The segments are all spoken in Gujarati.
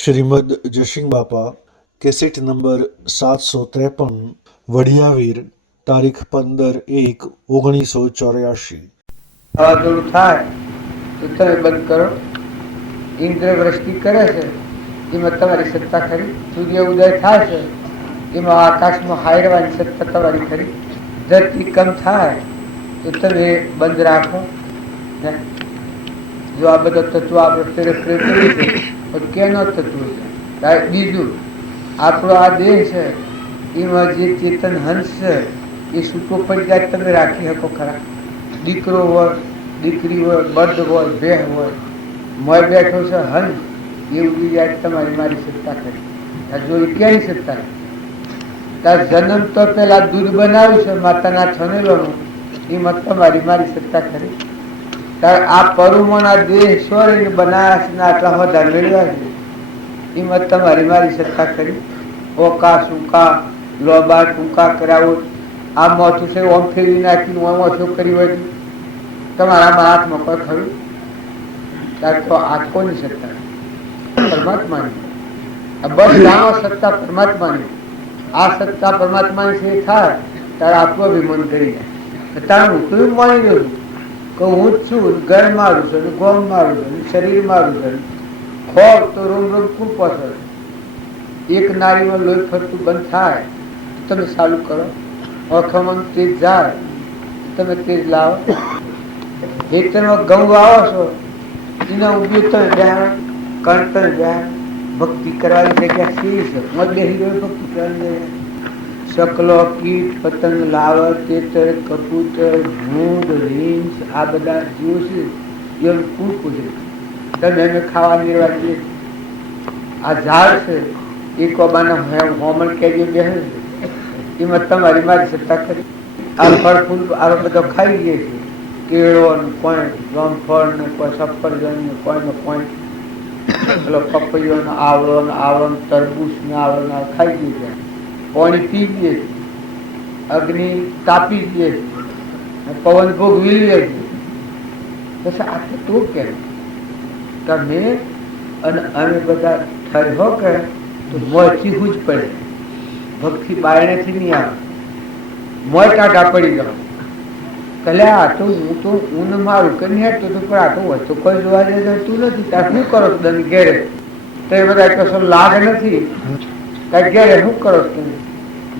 શ્રીમદ જયસિંહ બાપા, કેસેટ નંબર 753, વડિયાવીર, તારીખ 15/1/1984. વાવાઝોડું થાય તો તમે બંધ કરો. ઇન્દ્ર વૃષ્ટિ કરે છે એમાં તમારી સત્તા ખરી. સૂર્ય ઉદય થાય છે એમાં આકાશમાં હાયરવાની સત્તા તમારી ખરી. ધરતીકંપ થાય તો તમે બંધ રાખો. જો આ બધા તત્વો આપણે પ્રેરિત છે પણ કેનો તત્વ છે? બીજું, આપણો આ દેહ છે એમાં જે ચેતન હંસ છે એ સૂતો પડી જાય તમે રાખી શકો ખરા? દીકરો હોય, દીકરી હોય, બર્દ હોય, ભેહ હોય, મોય બેઠો છે હંસ, એ ઉડી જાય તમારી મારી સત્તા કરી. જો એ ક્યાંય સત્તા તાર જન્મ તો પેલા દૂધ બનાવ્યું છે માતાના છનેલોનું, એમાં તમારી મારી સત્તા કરી. તાર આ પરુમોના દેહ સ્વર બનાવ્યા છે આટલા બધા મેળવ્યા છે એમાં તમારી મારી સત્તા કરી. ઓકા સૂકા લોબા ટૂંકા કરાવો, આ મોથું છે ઓમ ફેરવી નાખીને ઓમ ઓછો કરી હોય તમારામાં હાથમાં કોઈ ખરું? ત્યારે તો આ કોની સત્તા? પરમાત્માની. બસ જાણો સત્તા પરમાત્માની. આ સત્તા પરમાત્માની છે થાય ત્યારે આપણું અભિમાન કરી જાય. તારે હું કેવું માની દઉં કે હું જ છું, ઘર મારું છે, ગોમ મારું છે, શરીર મારું છે, ખોર તો રોમ રોમ કુલ પહોંચે. એક નારીમાં લોહી ફરતું બંધ થાય તમે ચાલુ કરો. ઓખમાં તેજ જાય તમે તેજ લાવો. ખેતરમાં ઘઉં વાવો છો એના ઉભી તો કણતર જાય. ભક્તિ કરવાની જગ્યા સી છે મત બેસી ગયો ભક્તિ કરવાની જગ્યા. શકલો કીટ પતંગ લાવર તેતર કબૂતર ભૂંડ રીંછ આ બધા જીવો છે એનું કુલ પૂછે તમે એને ખાવા મેળવા દઈએ. આ ઝાડ છે એ કોબાના હોમણ કેરીઓ બેસે છે એમાં તમારી મારી સત્તા કરી. આ ફળ ફૂલ આ બધો ખાઈ ગયે છે. કેળો ને કોઈ જામફળ ને કોઈ સફરજન ને કોઈને કોઈ પેલો પપૈયો ને આવળો ને આવળો ને તરબૂચ ને આવળો ને ખાઈ ગયું છે. પાણી પી ગયે છે, અગ્નિ તાપી ગયે છે, પવન ભોગ વીલીએ છે. પછી આટલું તું કેમ તમે અને અમે બધા ઠરહો કે તો મોય ચીહું જ પડે. ભક્તિ બાયણેથી નહીં આવે, મોય ટાઢા પડી જાવ. કલ્યા આ તો હું મારું કરી હેઠતો તો પણ આટલું હોય તો કોઈ જોવા જાય તું નથી. ત્યાં શું કરો છો તમે ઘેરે? તો એ બધા કશો લાગ નથી કઈ ઘેરે શું કરો છો તમે?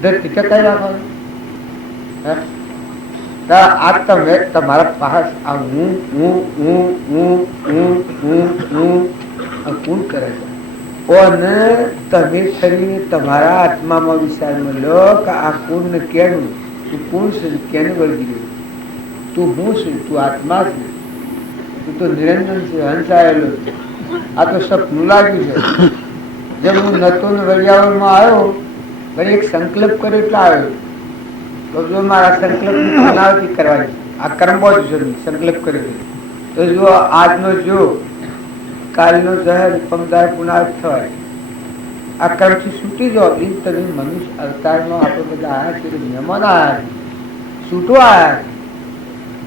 ધરતી ટકાઈ રાખો. આ તમે તમારા પાસ આ હું કોણ કરે છે? અને તમે શરીર તમારા આત્મામાં વિચાર મળ્યો કે આ કોણ ને કેનું? તું કોણ છે? કેને વળગી ગયું? તું હું છું? તું આત્મા છે? તું તો નિરંજન છે, હંસાયેલો છે. આ તો સપનું લાગ્યું છે. જેમ હું નતો ને વરિયાવરમાં આવ્યો વળી એક સંકલ્પ કર્યો એટલે આવ્યો. તો જો મારા સંકલ્પની પુનરાવૃત્તિ કરવાની, આ કર્મો જ છે સંકલ્પ કર્યો તો જો આજનો જો કાલનો જહર પમદાર પુનરાવૃત્તિ થવાય. આ કર્મથી છૂટી જાઓ. એ તમે મનુષ્ય અવતારમાં આપણે બધા આવ્યા છીએ, મહેમાન આવ્યા છે, છૂટો આવ્યા છે.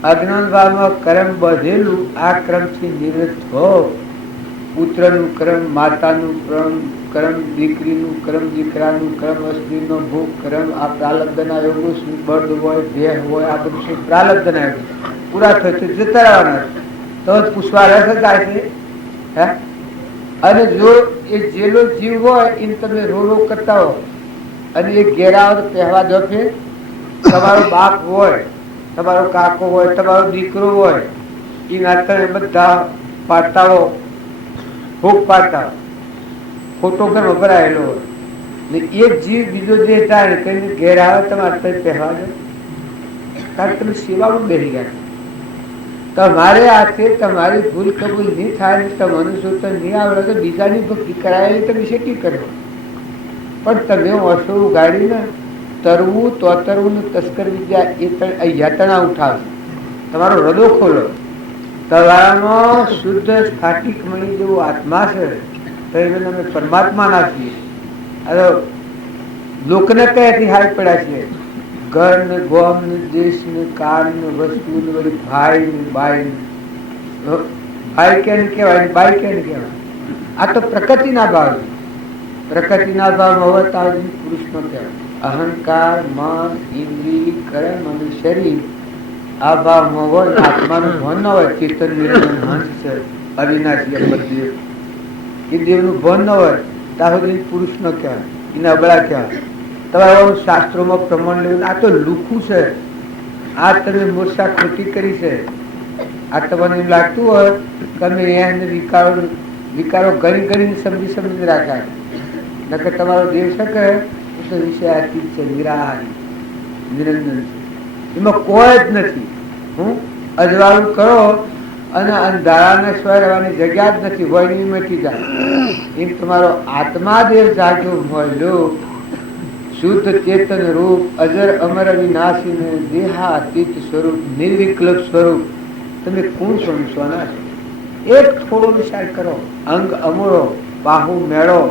અજ્ઞાન ભાવમાં કર્મ બધેલું આ ક્રમથી નિવૃત્ત હો. પુત્રનું કર્મ, માતાનું કર્મ, દીકરીનું કર્મ, દીકરાનું કર્મ, સ્ત્રીનો ભોગ કર્મ, આ પ્રાલબ્ધના યોગો શું બળદ હોય, દેહ હોય, આ બધું શું પ્રાલબ્ધના યોગો પૂરા થાય તો જતા રહેવાના તો જ પૂછવા રહેશે જાય છે. હે અને જો એ જેલો જીવ હોય એને તમે રો રો કરતા હો અને એ ઘેરાવ કહેવા દો કે તમારો બાપ હોય, તમારો કાકો હોય, તમારો દીકરો હોય, એના તમે બધા પાડતા હો, ભોગ પાડતા ખોટો ઘરમાં ભરાયેલો હોય ને એક જીવ બીજો જે થાય કઈને ઘેર આવે તમારે તમે પહેવા દો કારણ તમે સેવામાં બેસી ગયા. તમારે હાથે તમારી ભૂલ કબૂલ નહીં થાય ને તમારું શું તો નહીં આવડે તો બીજાની ભક્તિ કરાયેલી તમે શેટી કરો. પણ તમે ઓછો ઉગાડીને તરવું તોતરવું ને તસ્કર વિદ્યા એ યાતના ઉઠાવશે. તમારો હૃદય ખોલો. તમારામાં શુદ્ધ સ્ફાટિક મણી જેવું આત્મા છે તો એને અમે પરમાત્મા ના છીએ. હવે લોકને કયાથી હારી પડ્યા છીએ? ઘર ને ગોમ ને દેશ ને કાર ને વસ્તુ ને ભાઈ ને બાઈ ને. ભાઈ કેને કહેવાય, બાઈ કેને કહેવાય? આ તો પ્રકૃતિના ભાવ છે. પ્રકૃતિના ભાવમાં હોય તો આ પુરુષનો કહેવાય. અહંકાર, મન, ઇન્દ્રિય, કર્મ અને શરીર આ ભાવમાં હોય, આત્માનું ભાન ન હોય, ચેતન નિરંજન હંસ છે, અવિનાશી અમરદેવ, એ દેવનું ભાન ન હોય ત્યાં સુધી પુરુષ ન કહેવાય, એને અબળા કહેવાય. તમારે શાસ્ત્રોમાં પ્રમાણ લેવું, આ તો લુખું છે, આ તમે મૂર્છા ખોટી કરી છે. આ તમને એમ લાગતું હોય કે અમે એને વિકારો ઘણી ઘણી સમજી રાખ્યા, નકર તમારો દેવ છે કે વિષયાતીત છે, નિરાહારી નિરંજન છે, એમાં કોઈ જ નથી. હું અજવાળું કરો અને અંધારાને સ્વય રહેવાની જગ્યા જ નથી, હોય નહીં મટી જાય. એમ તમારો આત્મા દેવ જાગ્યો મળ્યો, શુદ્ધ ચેતન રૂપ, અજર અમર અવિનાશી ને દેહાતીત સ્વરૂપ, નિર્વિકલ્પ સ્વરૂપ. તમે કોણ છો? સોના છો. એક થોડો વિચાર કરો, અંગ અમૂળો, બાહુ મેળો,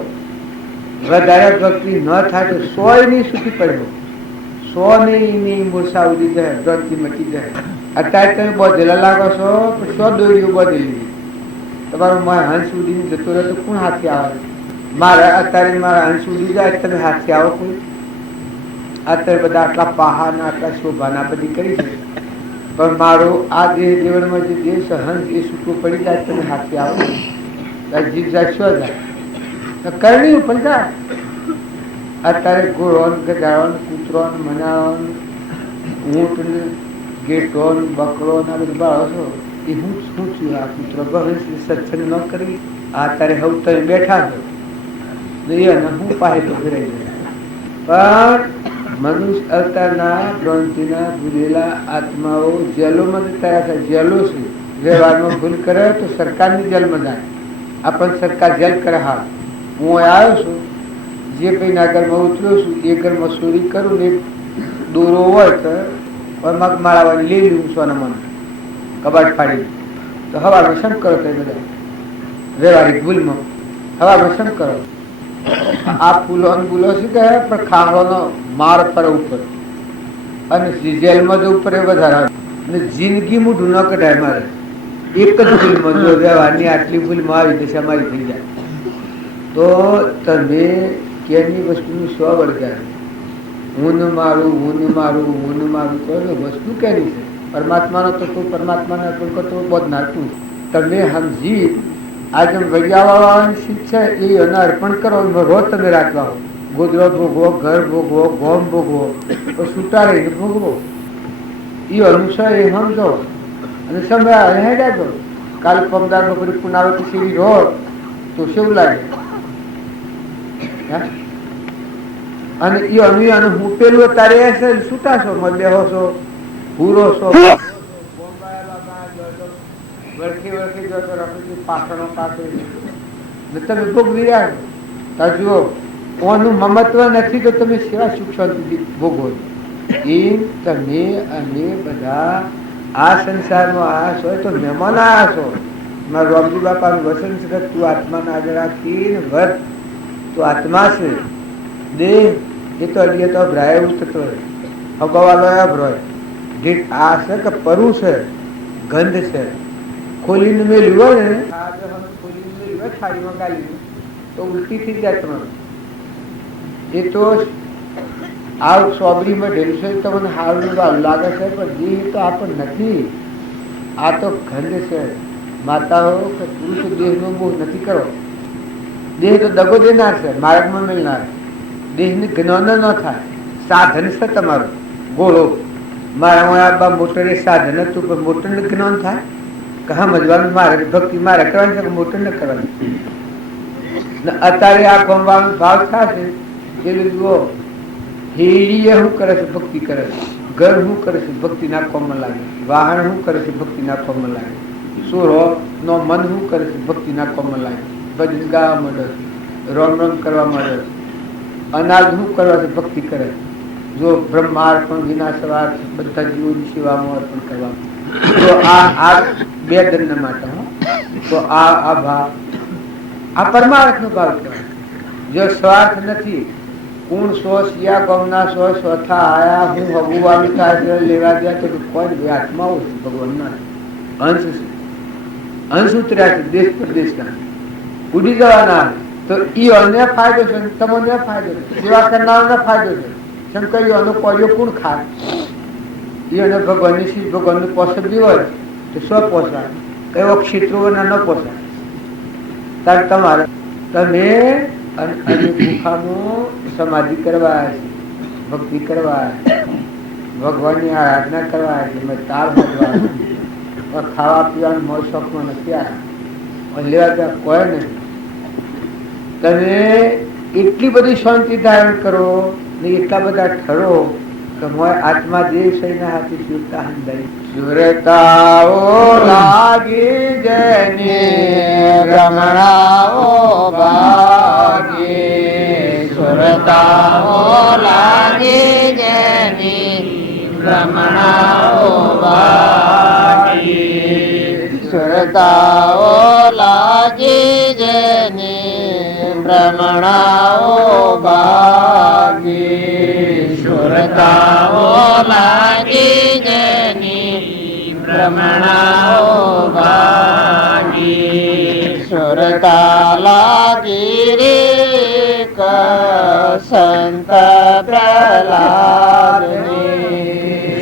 વધારે ભક્તિ ન થાય તો 100 ની સુધી પડ્યો, 100 ની મૂર્છા ઉડી જાય, ભક્તિ મટી જાય. અત્યારે તમે બધેલા લાગો છો, 100 દોરીઓ બધેલી, તમારું હંસ ઉડીને જતો રહે તો કોણ હાથે આવે? અત્યારે મારા હંસ ઉડી જાય, તમે હાથે આવો કોઈ? અત્યારે બધા આટલા પહાડના આટલા શોભાના બધી કરી છે, પણ મારો આ દેહ જીવનમાં જે દેહ છે હંસ, એ સૂકો પડી જાય, તમે હાથે આવો? જીવ જાય શું જાય? કરણી ઉપર જાય. અત્યારે ઘોડો, ગધાડો, કૂતરો, મનાવો, ઊંટ, ગેટો, બકરો ના બધું બાળો છો, એ હું શું છું? આ કૂતરો સત્સંગ ન કરી, અત્યારે હવે તમે બેઠા છો, હું પાસે પકડાઈ જાય. પણ મનુષ્ય અવતારના ગ્રંથિના ભૂલેલા આત્માઓ જેલોમાં તૈયાર થાય. જેલો છે, વ્યવહારમાં ભૂલ કરે તો સરકારની જેલમાં જાય. આપણને સરકાર જેલ કરે. હા, હું આવ્યો છું, જે ભાઈ ના ઘરમાં ઉતર્યો છું, એ ઘરમાં ચોરી કરું ને દોરો હોય તો માળાવાળી લઈ લઉં સોના મને કબાટ ફાડી, તો હવામાં શમ કરો તો બધા વ્યવહારિક ભૂલમાં હવામાં શમ કરો. આ ફૂલો ફૂલો શું કહે, પણ ખાણોનો માર પર ઉપર અને જેલમાં જો ઉપર એ વધારે અને જિંદગી મોઢું ન કઢાય. મારે એક જ ભૂલમાં જો વ્યવહારની આટલી ભૂલમાં આવી દશા મારી થઈ જાય તો તમે કેની વસ્તુનું સ્વ વળગાડો. હું મારું કહો છો, વસ્તુ કેની છે? પરમાત્માનો તો તું પરમાત્માને અર્પણ કરતો બોધનાર તું. તમે સમજી આ જેમ વૈયાવાળાની શીખ છે એ એને અર્પણ કરો, રોજ તમે રાખવા હો. ગોદરો ભોગવો, ઘર ભોગવો, ગોમ ભોગવો, તો છૂટા રહીને ભોગવો. એ અનુસાર એ સમજો અને સમય હેડ્યા કરો. કાલે પમદાર નોકરી પુનાવે પછી રહો તો શું લાગે? અને એ અનુયાન હું પેલું તારે હશે છૂટા છો, મદેહો છો, ભૂરો છો, વળખી જતો રાખી પાછળનો પાછળ તમે ભોગવી રહ્યા જુઓ. કોનું મમત્વ નથી તો તમે સેવા સુખ શાંતિ ભોગવો. એમ તમે અને બધા આ સંસારમાં આવ્યા છો તો મહેમાન આવ્યા છો. મારા રોમજી બાપાનું વસન છે, તું આત્માના આગળ રાખી વર્ત, તું આત્મા છે. દેહ એ તો અડીએ તો અભરાય એવું થતો હોય, અગવાલો અભરાય. જે આ છે કે પરું છે, ગંધ છે, ખોલીને મેલ્યું હોય ને, ખોલીને મેલ્યું હોય થાળીમાં ગાલી તો ઉલટી થઈ જાય તમારે. એ તો આ સોબરીમાં ઢેલું છે, તમને હારું લાગે છે, પણ જે તો આપણને નથી. આ તો ગંધ છે. માતાઓ કે પુરુષ દેહનો મોહ નથી કરો. દેહ તો દગો દેનાર છે, માર્ગમાં મિલનાર. દેહને જ્ઞાન ન થાય. સાધન છે તમારું ગોળો. મારા મોટરે સાધન હતું, પણ મોટરને જ્ઞાન થાય કે સમજવાનું મારે ભક્તિ મારે કરવાની છે કે મોટર ન કરવાની. અત્યારે આ ગમવાનો ભાવ થશે એટલે જુઓ, હેડીએ શું કરે છે? ભક્તિ કરે છે. ઘર શું કરે છે? ભક્તિ નાખવામાં લાગે. વાહન શું કરે છે? ભક્તિ નાખવામાં લાગે. સોરો નો મન શું કરે છે? ભક્તિ નાખવામાં લાગે. ભજન ગાવા માંડે, રોમ રોમ કરવા માંડે. અનાજ શું કરવા છે? ભક્તિ કરે. જો બ્રહ્માર્પણ વિનાશવાર બધા જીવોની સેવામાં અર્પણ કરવા. તો આ બે દંડ માટે તો આ ભાવ આ પરમાર્થ નો ભાવ કહેવાય. જો સ્વાર્થ નથી, કુણ સો સિયા ગમના સો સ્વથા આયા, હું હગુવાનું થાય લેવા ગયા તો કોઈ આત્માઓ ભગવાન ના અંશ છે. અંશ ઉતર્યા છે દેશ પ્રદેશના. ઉડી જવાના. તો ઈ અન્ય ફાયદો છે, તમને ફાયદો છે, સેવા કરનારને ફાયદો છે. શંકરીઓનો કોળિયો કોણ ખાય? એ અને ભગવાનની શીશ ભગવાનનું પોસબી હોય તો શું પોસાય? એવો ક્ષેત્રોના ન પોસાય. ત્યારે તમારે તમે ગુફામાં સમાધિ કરવા છે, ભક્તિ કરવા, ભગવાનની આરાધના કરવા, તમે તાળ ભરવા, ખાવા પીવાનું મોજ શોખમાં નથી આવ્યા, લેવા ત્યાં કોઈ નહીં. તમે એટલી બધી શાંતિ ધારણ કરો ને એટલા બધા ઠરો કે આત્મા દેવ સૈના હાથી સુરતા હંદાઈ સુરતાઓ લાગી જને રમણાઓ ભાગી સુરતાઓ લાગી જની રમણાઓ ભાગી સુરતાઓ લાગી જની ભ્રમણાઓ ભાગી સુરતાઓ લાગી જની ભ્રમણાઓ ભાગી સુરતા લાગી રે સંત પ્રહલાદની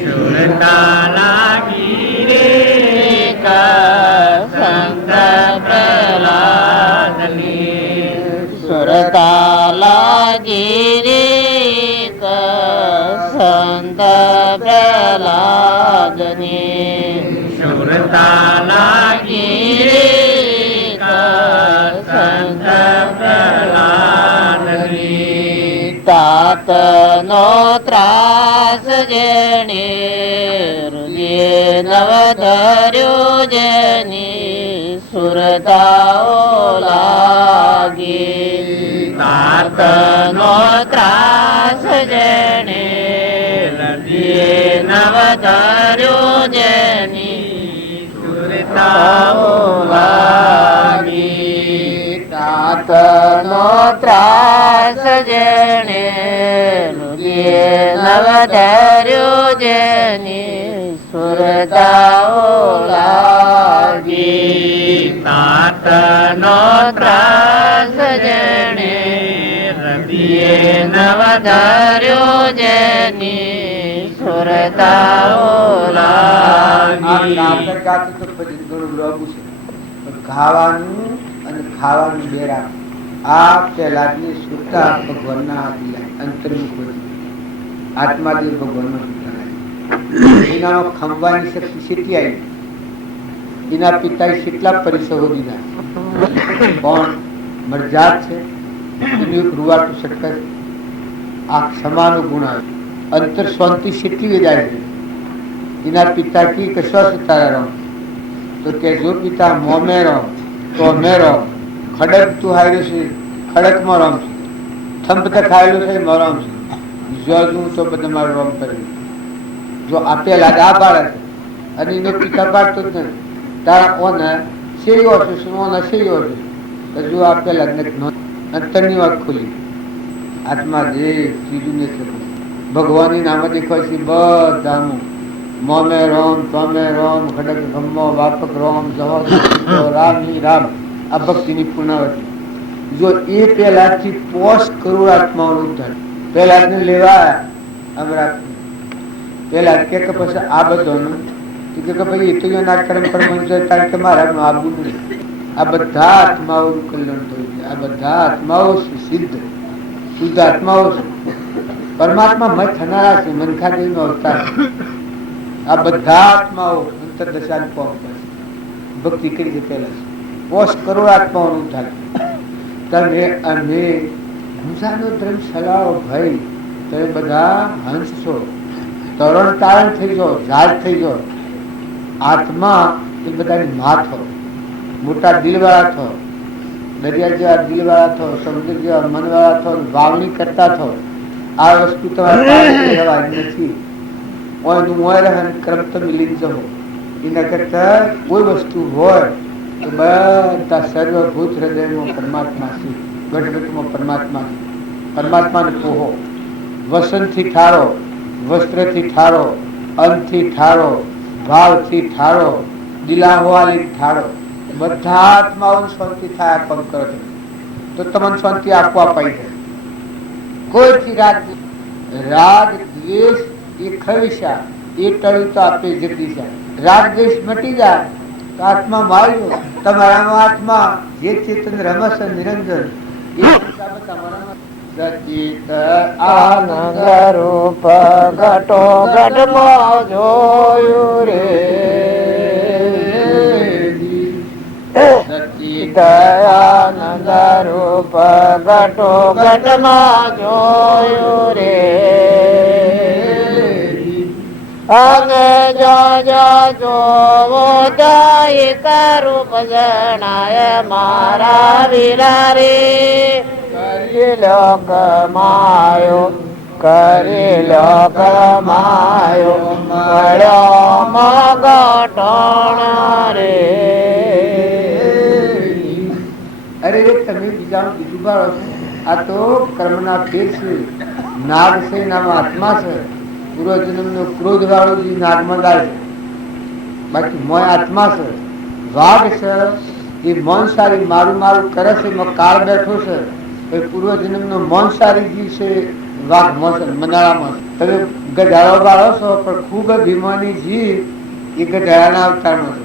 સુરતા લાગી રે સંત પ્રહલાદની સુરતા લાગી રે સંત પ્રહલાદની સુરતા લાગી રે સંત પ્રહલાદની તાતનો ત્રાસ જેણે હૃદય નવધર્યો જેની સુરતાઓ લાગી તાતનો ત્રાસ જેણે હૃદય નવધર્યો જેની સુરતાઓ લાગી તાતનો ત્રાસ જેણે હૃદય નવધર્યો જેની સુરતાઓ લાગી તાતનો ત્રાસ જેણે હૃદય નવધર્યો જેની સુરતાઓ લાગી. ખાવાનું અને ખાવાનું બેરા આ પહેલાની સુરતા ભગવાનના અંતર્મુખ આત્માદેવ ભગવાનનો એનામાં ખંભાની શક્તિ કેટલી આવી, એના પિતાએ કેટલા પરિસરો દીધા, પણ મરજાત છે એનું એક રૂવાટું સટકર આ ક્ષમાનો ગુણ આવે, અંતર શાંતિ કેટલી વેદાય છે. એના પિતા કી કશો તારા રમ તો કે જો પિતા મોમે રમ તો મેરો ખડક તું હાર્યું છે ખડકમાં રમ છે, થંભ તો ખાયેલું છે મરમ છે, જો તો બધા મારું રમ કર્યું. જો આપેલા આ પાડે છે અને એનો પિતા પાડતો જ નથી, તારા ઓને શેરીઓ છે ઓને શેરીઓ છે, જો આપેલા અંતરની વાત ખુલી આત્મા જે ત્રીજું ને ભગવાનની નામ દેખાય છે બધાનું મોમે રોમ ત્વમે રોમ ખડક ગમો વાપક રોમ જહો રામી રામ આ ભક્તિની પૂર્ણાવતી. જો એ પહેલાથી પોષ કરોડ આત્માઓનું ઉદ્ધાર પહેલા લેવા અમરા પેલા કે પછી આ બધોનું કે ભાઈ એ તો ના કર્મ મંજૂર થાય કે મારા આવવું નહીં. આ બધા આત્માઓનું કલ્યાણ થયું છે, આ બધા આત્માઓ સિદ્ધ શુદ્ધ આત્માઓ છે, પરમાત્મા મત થનારા છે, મનખાદેવનો અવતાર. આ બધા આત્માઓ અંતરદશા પહોંચે ભક્તિ કરી છે પહેલા પોષ કરોડ આત્માઓનું થાય. તમે અને હંસાનો ધર્મશાળાઓ ભાઈ તમે બધા હંસ છો, તરણ તારણ થઈ જાઓ, ઝાડ થઈ જાઓ. આત્મા એ બધાની માં થો, મોટા દિલવાળા થો, દરિયા જેવા દિલવાળા થો, સમુદ્ર જેવા મનવાળા થો, વાવણી કરતા થો. આ વસ્તુ તમારા નથી ક્રમ તમે લીધી જવો. એના કરતા કોઈ વસ્તુ હોય તો બધા સર્વભૂત હૃદયમાં પરમાત્મા છે, ગઢગઢમાં પરમાત્મા છે. પરમાત્માને પોહો, વસનથી ઠારો, વસ્ત્રથી ઠારો, અન્નથી ઠારો, ભાવથી ઠારો, દિલાહવાલી ઠારો. બધા આત્માઓને શાંતિ થાય આપમ કરો તમે. તો તમને શાંતિ આપવા પાઈ જાય. કોઈથી રાગ દ્વેષ એ ખવિશા એ ટળ્યું તો આપે જગદીશા. રાગ દ્વેષ મટી જાય તો આત્મા માર્યો. તમારામાં આત્મા જે ચેતન રમસ નિરંજન એ તમારામાં સચિત આનંદ રૂપ ઘટો ઘટમાં જોયું રે. સચિત આનંદ રૂપ ઘટો ઘટમાં જોયું રે. અંગે જો જો જોવો જાય કરૂપ જણાય મારા વિરારી. કરી લોક માયો કરી લોક માયો મળ્યો મગટણ રે. અરે તમે બીજાનું બીજું ભાળો છો. આ તો કર્મના ફેર છે. નાગ છે નામ આત્મા છે. પૂર્વજન્મનો ક્રોધ વાળો જે નાગમાં ગાય છે. બાકી મોય આત્મા છે. વાઘ છે એ મૌનસારી મારું મારું કરે છે એમાં કાળ બેઠો છે. પૂર્વજન્મનો મૌનસારી જીવ છે વાઘ મનાળામાં. તમે ગધાડો વાળો છો પણ ખૂબ અભિમાની જીવ એ ગધાડાના અવતારનો છે.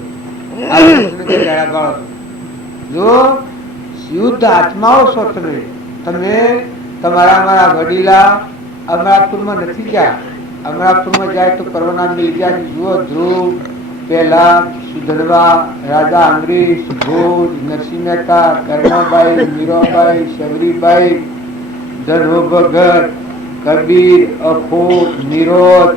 ગધાડા વાળો જો શુદ્ધ આત્માઓ છો તમે. તમે તમારા અમારા વડીલા અમરાપુરમાં નથી ગયા. અમરાપુરમાં જાય તો પરવાના મિલ ગયા. જુઓ ધ્રુવ પહેલા સુધરવા રાજા અંગ્રેજ ભોજ નરસિંહ મહેતા કર્ણાબાઈ મીરાબાઈ શબરીબાઈ ધનો ભગત કબીર અખોટ નિરોધ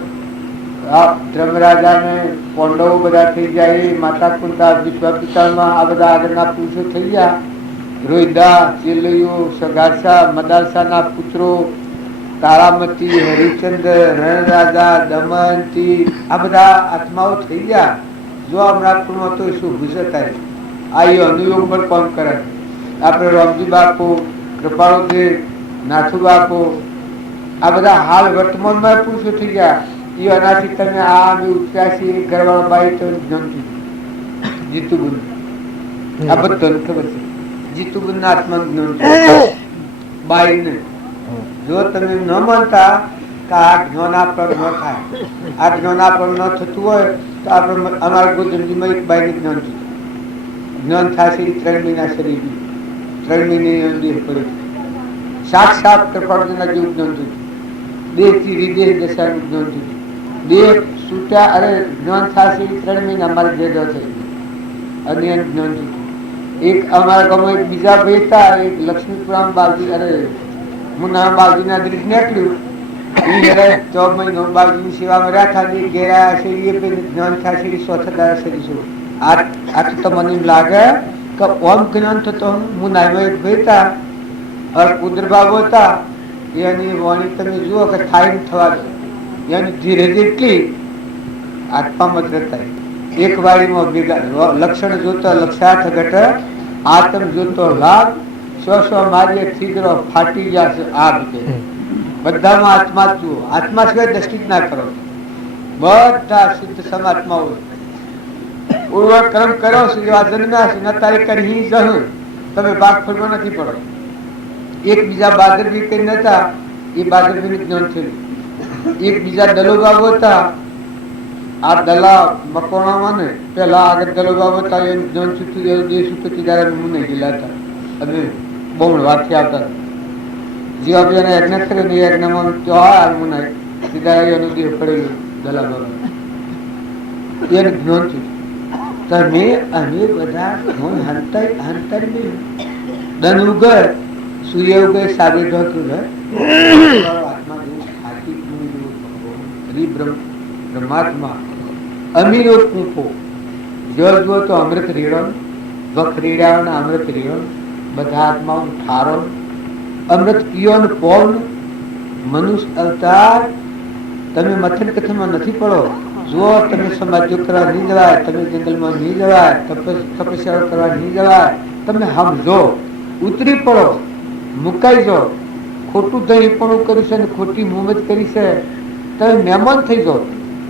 ધર્મરાજાને પાંડવો બધા થઈ જાય. માતા કુંતા વિશ્વપિતામાં આ બધા આગળના પુરુષો થઈ ગયા. રોહિદા ચેલૈયો સગાસા મદારસાના પુત્રો તારામતી હરિચંદ્ર રણરાજા દમયંતી આ બધા આત્માઓ થઈ ગયા. જો અમરાપુરમાં તો શું ભૂષત થાય. આ એ અનુયોગ પર કામ કરે. આપણે રામજી બાપુ કૃપાળુદેવ નાથુ બાપુ આ બધા હાલ વર્તમાનમાં પુરુષો થઈ ગયા. એ આનાથી તમે આ ઉત્યાસી ઘરવાળા બાઈ તો જમતું જીતુબુન આ બધાને ખબર છે. જીતુબુન ના આત્માનું જ્ઞાન બાઈ ને જો તમે ન માનતા કે આ જ્ઞાનાપર ન થાય. આ જ્ઞાનાપર ન થતું હોય તો આપણે અમારા ગોધનજીમાં એક બાઈને જ્ઞાન થયું. જ્ઞાન થશે 3 મહિના શરીર 3 મહિને દેહ પડ્યો. સાક્ષાત કૃપાળુના જેવું જ્ઞાન થયું. દેહથી વિદેહ દશાનું જ્ઞાન થયું. દેહ છૂટ્યા અરે જ્ઞાન થશે 3 મહિના અમારે ભેદો થઈ અને એનું જ્ઞાન થયું. એક અમારા ગામમાં એક બીજા ભાઈ હતા. એક લક્ષ્મીપુરામ બાલજી અરે હું નામ બાલજીના દૃઢ નીકળ્યું. એ 4 મહિનો બાલજીની સેવામાં રહ્યા હતા. ઘેરા શરીર જ્ઞાન થાય શરીર સ્વચ્છતા શરીર. આ તો મને એમ લાગે કે ઓમ જ્ઞાન થતો. હું નાયમાં એક ભાઈ હતા और કુદરબાબો હતા. એની વાણી તમે જુઓ કે થાય થવા દે. એની ધીરે એટલી આત્મામાં રહેતા એક વાણીમાં ભેગા લક્ષણ જોતો લક્ષાર્થ ઘટ આત્મ જોતો લાભ સ્વ માર્ય થીગરો ફાટી જશે આગ કે બધામાં આત્મા જુઓ. આત્મા સિવાય દ્રષ્ટિ જ ના કરો. બધા શુદ્ધ સમાત્માઓ પૂર્વ કર્મ કરો છો જન્મ્યા છે ન તારે કરી જહું તમે ભાગ ફરવા નથી પડો. એક બીજા બાદરબી કરી નતા એ બાદરબી જ્ઞાન થયું. એક બીજા દલોબાબો હતા. આ દલા મકોણામાં ને પેલા આગળ દલોબાબો હતા. એનું જ્ઞાન છૂટ્યું દેશ ઉપરથી ત્યારે મુને ગયેલા હતા. અને બહુ વાતથી આવતા જેવા બીજાને યજ્ઞ કર્યો ને યજ્ઞમાં ત્યોહાર મુનાય સીધા એનું દેહ પડેલું દલા બાબા એનું જ્ઞાન થયું. તમે અમે બધા હંતર દન ઉગર સૂર્ય ઉગય સાબે ઢોક્યું આત્મા બ્રહ્માત્મા અમીરો કૂપો જો જુઓ તો અમૃત રેડો વખ રેડાનો અમૃત રેડો બધા આત્માઓ ઠારો અમૃત પીઓ ને પૌન મનુષ્ય અવતાર. તમે મથન કથનમાં નથી પડો. જો તમે સમાજો કરવા નહીં જવાય, તમે જંગલમાં નહીં જવાય, તપસ્યા કરવા નહીં જવાય. તમે સમજો ઉતરી પડો, મુકાઈ જાઓ. ખોટું દહીં પણ કર્યું છે ને ખોટી મુહમ્મદ કરી છે. તમે મહેમાન થઈ જાઓ.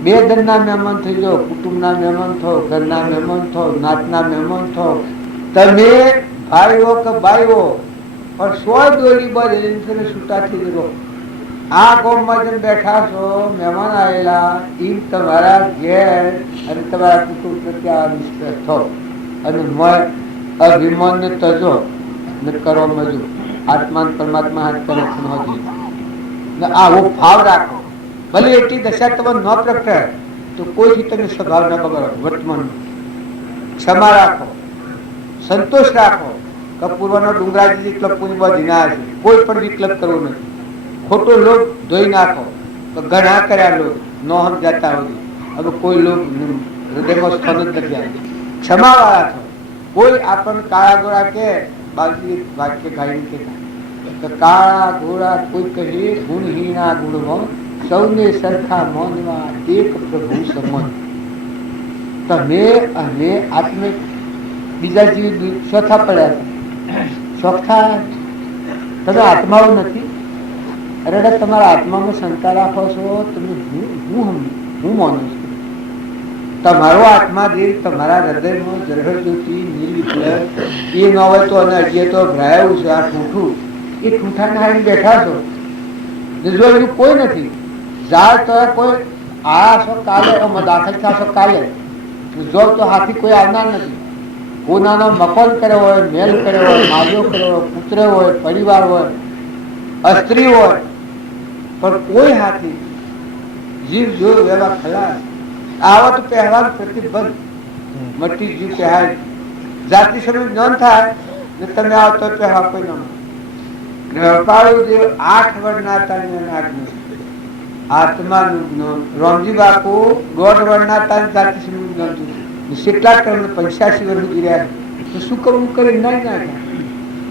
બે ધનના મહેમાન થઈ જાઓ, કુટુંબના મહેમાન થાઓ, ઘરના મહેમાન થાઓ, નાતના મહેમાન થાઓ. તમે ભાઈઓ કે બાઈઓ પણ 100 દોરી બાંધીને છૂટા થઈ જજો. આ ગામમાં જેમ બેઠા છો, મહેમાન આવેલા એમ તમારા ઘેર અને તમારા કુટુંબ પ્રત્યે નિષ્ઠ થો અને અભિમાન ને તજો ને કરો મજો. આત્મા પરમાત્મા હાથ કનેક્શન હોતી ને આવો ભાવ રાખો. ભલે એટલી દશા તમે ન પ્રગટે તો કોઈથી તમે સ્વભાવ ન બગડો. વર્તમાન ક્ષમા રાખો, સંતોષ રાખો. કપૂરવાનો ડુંગરાજી જેટલો પૂરી બાંધી છે. કોઈ પણ વિકલ્પ કરવો નથી. ખોટો લોભ ધોઈ નાખો તો ઘણા કર્યા લોભ ન સમજાતા હોય. હવે કોઈ લોભ હૃદયમાં સ્થાન જ નથી આવતું. ક્ષમા વાળા છો. કોઈ આપણને કાળા ગોળા કે બાજુ વાક્ય ખાઈ કે કાળા ગોળા કોઈ કહે ગુણહીના ગુણમાં સૌને સરખા મૌનવા એક પ્રભુ સમન. તમે અને આત્મિક બીજા જીવ ચોથા પડ્યા ચોથા. તમે આત્માઓ નથી. અરે તમારા આત્મામાં શંકા રાખો છો. તમે હું માનું છું. તમારો આત્મા દેવ તમારા હૃદયમાં જરહર જ્યોતિ નિર્વિકલ એ ન હોય તો અને હજીએ તો ભરાયું છે. આ ઠૂઠું એ ઠૂઠાને હારી બેઠા છો. જો એનું કોઈ નથી. ઝાડ તો કોઈ આ છો કાલે દાખલ થશો કાલે જો તો હાથી કોઈ આવનાર નથી. કોનાનો મકાન કર્યો હોય, મેલ કર્યો હોય, માજો કર્યો હોય, પુત્ર હોય, પરિવાર હોય, સ્ત્રી હોય, પણ કોઈ હાથી જીવ જો એવા ખલાસ. આવા તો પહેરવાન પ્રતિબંધ. મટી જીવ પહેરાય. જાતિ સમય જ્ઞાન થાય ને તમે આવતો પહેરવા કોઈ ન મળે. કૃપાળુ દેવ 8 વર્ષના હતા. આત્માનું જ્ઞાન રામજી બાપુ 1.5 વર્ષના હતા. જાતિ સમય જ્ઞાન કેટલા કર્મ 85 વર્ષ જીર્યા. તો શું કરવું કરે નહીં નાખ્યા.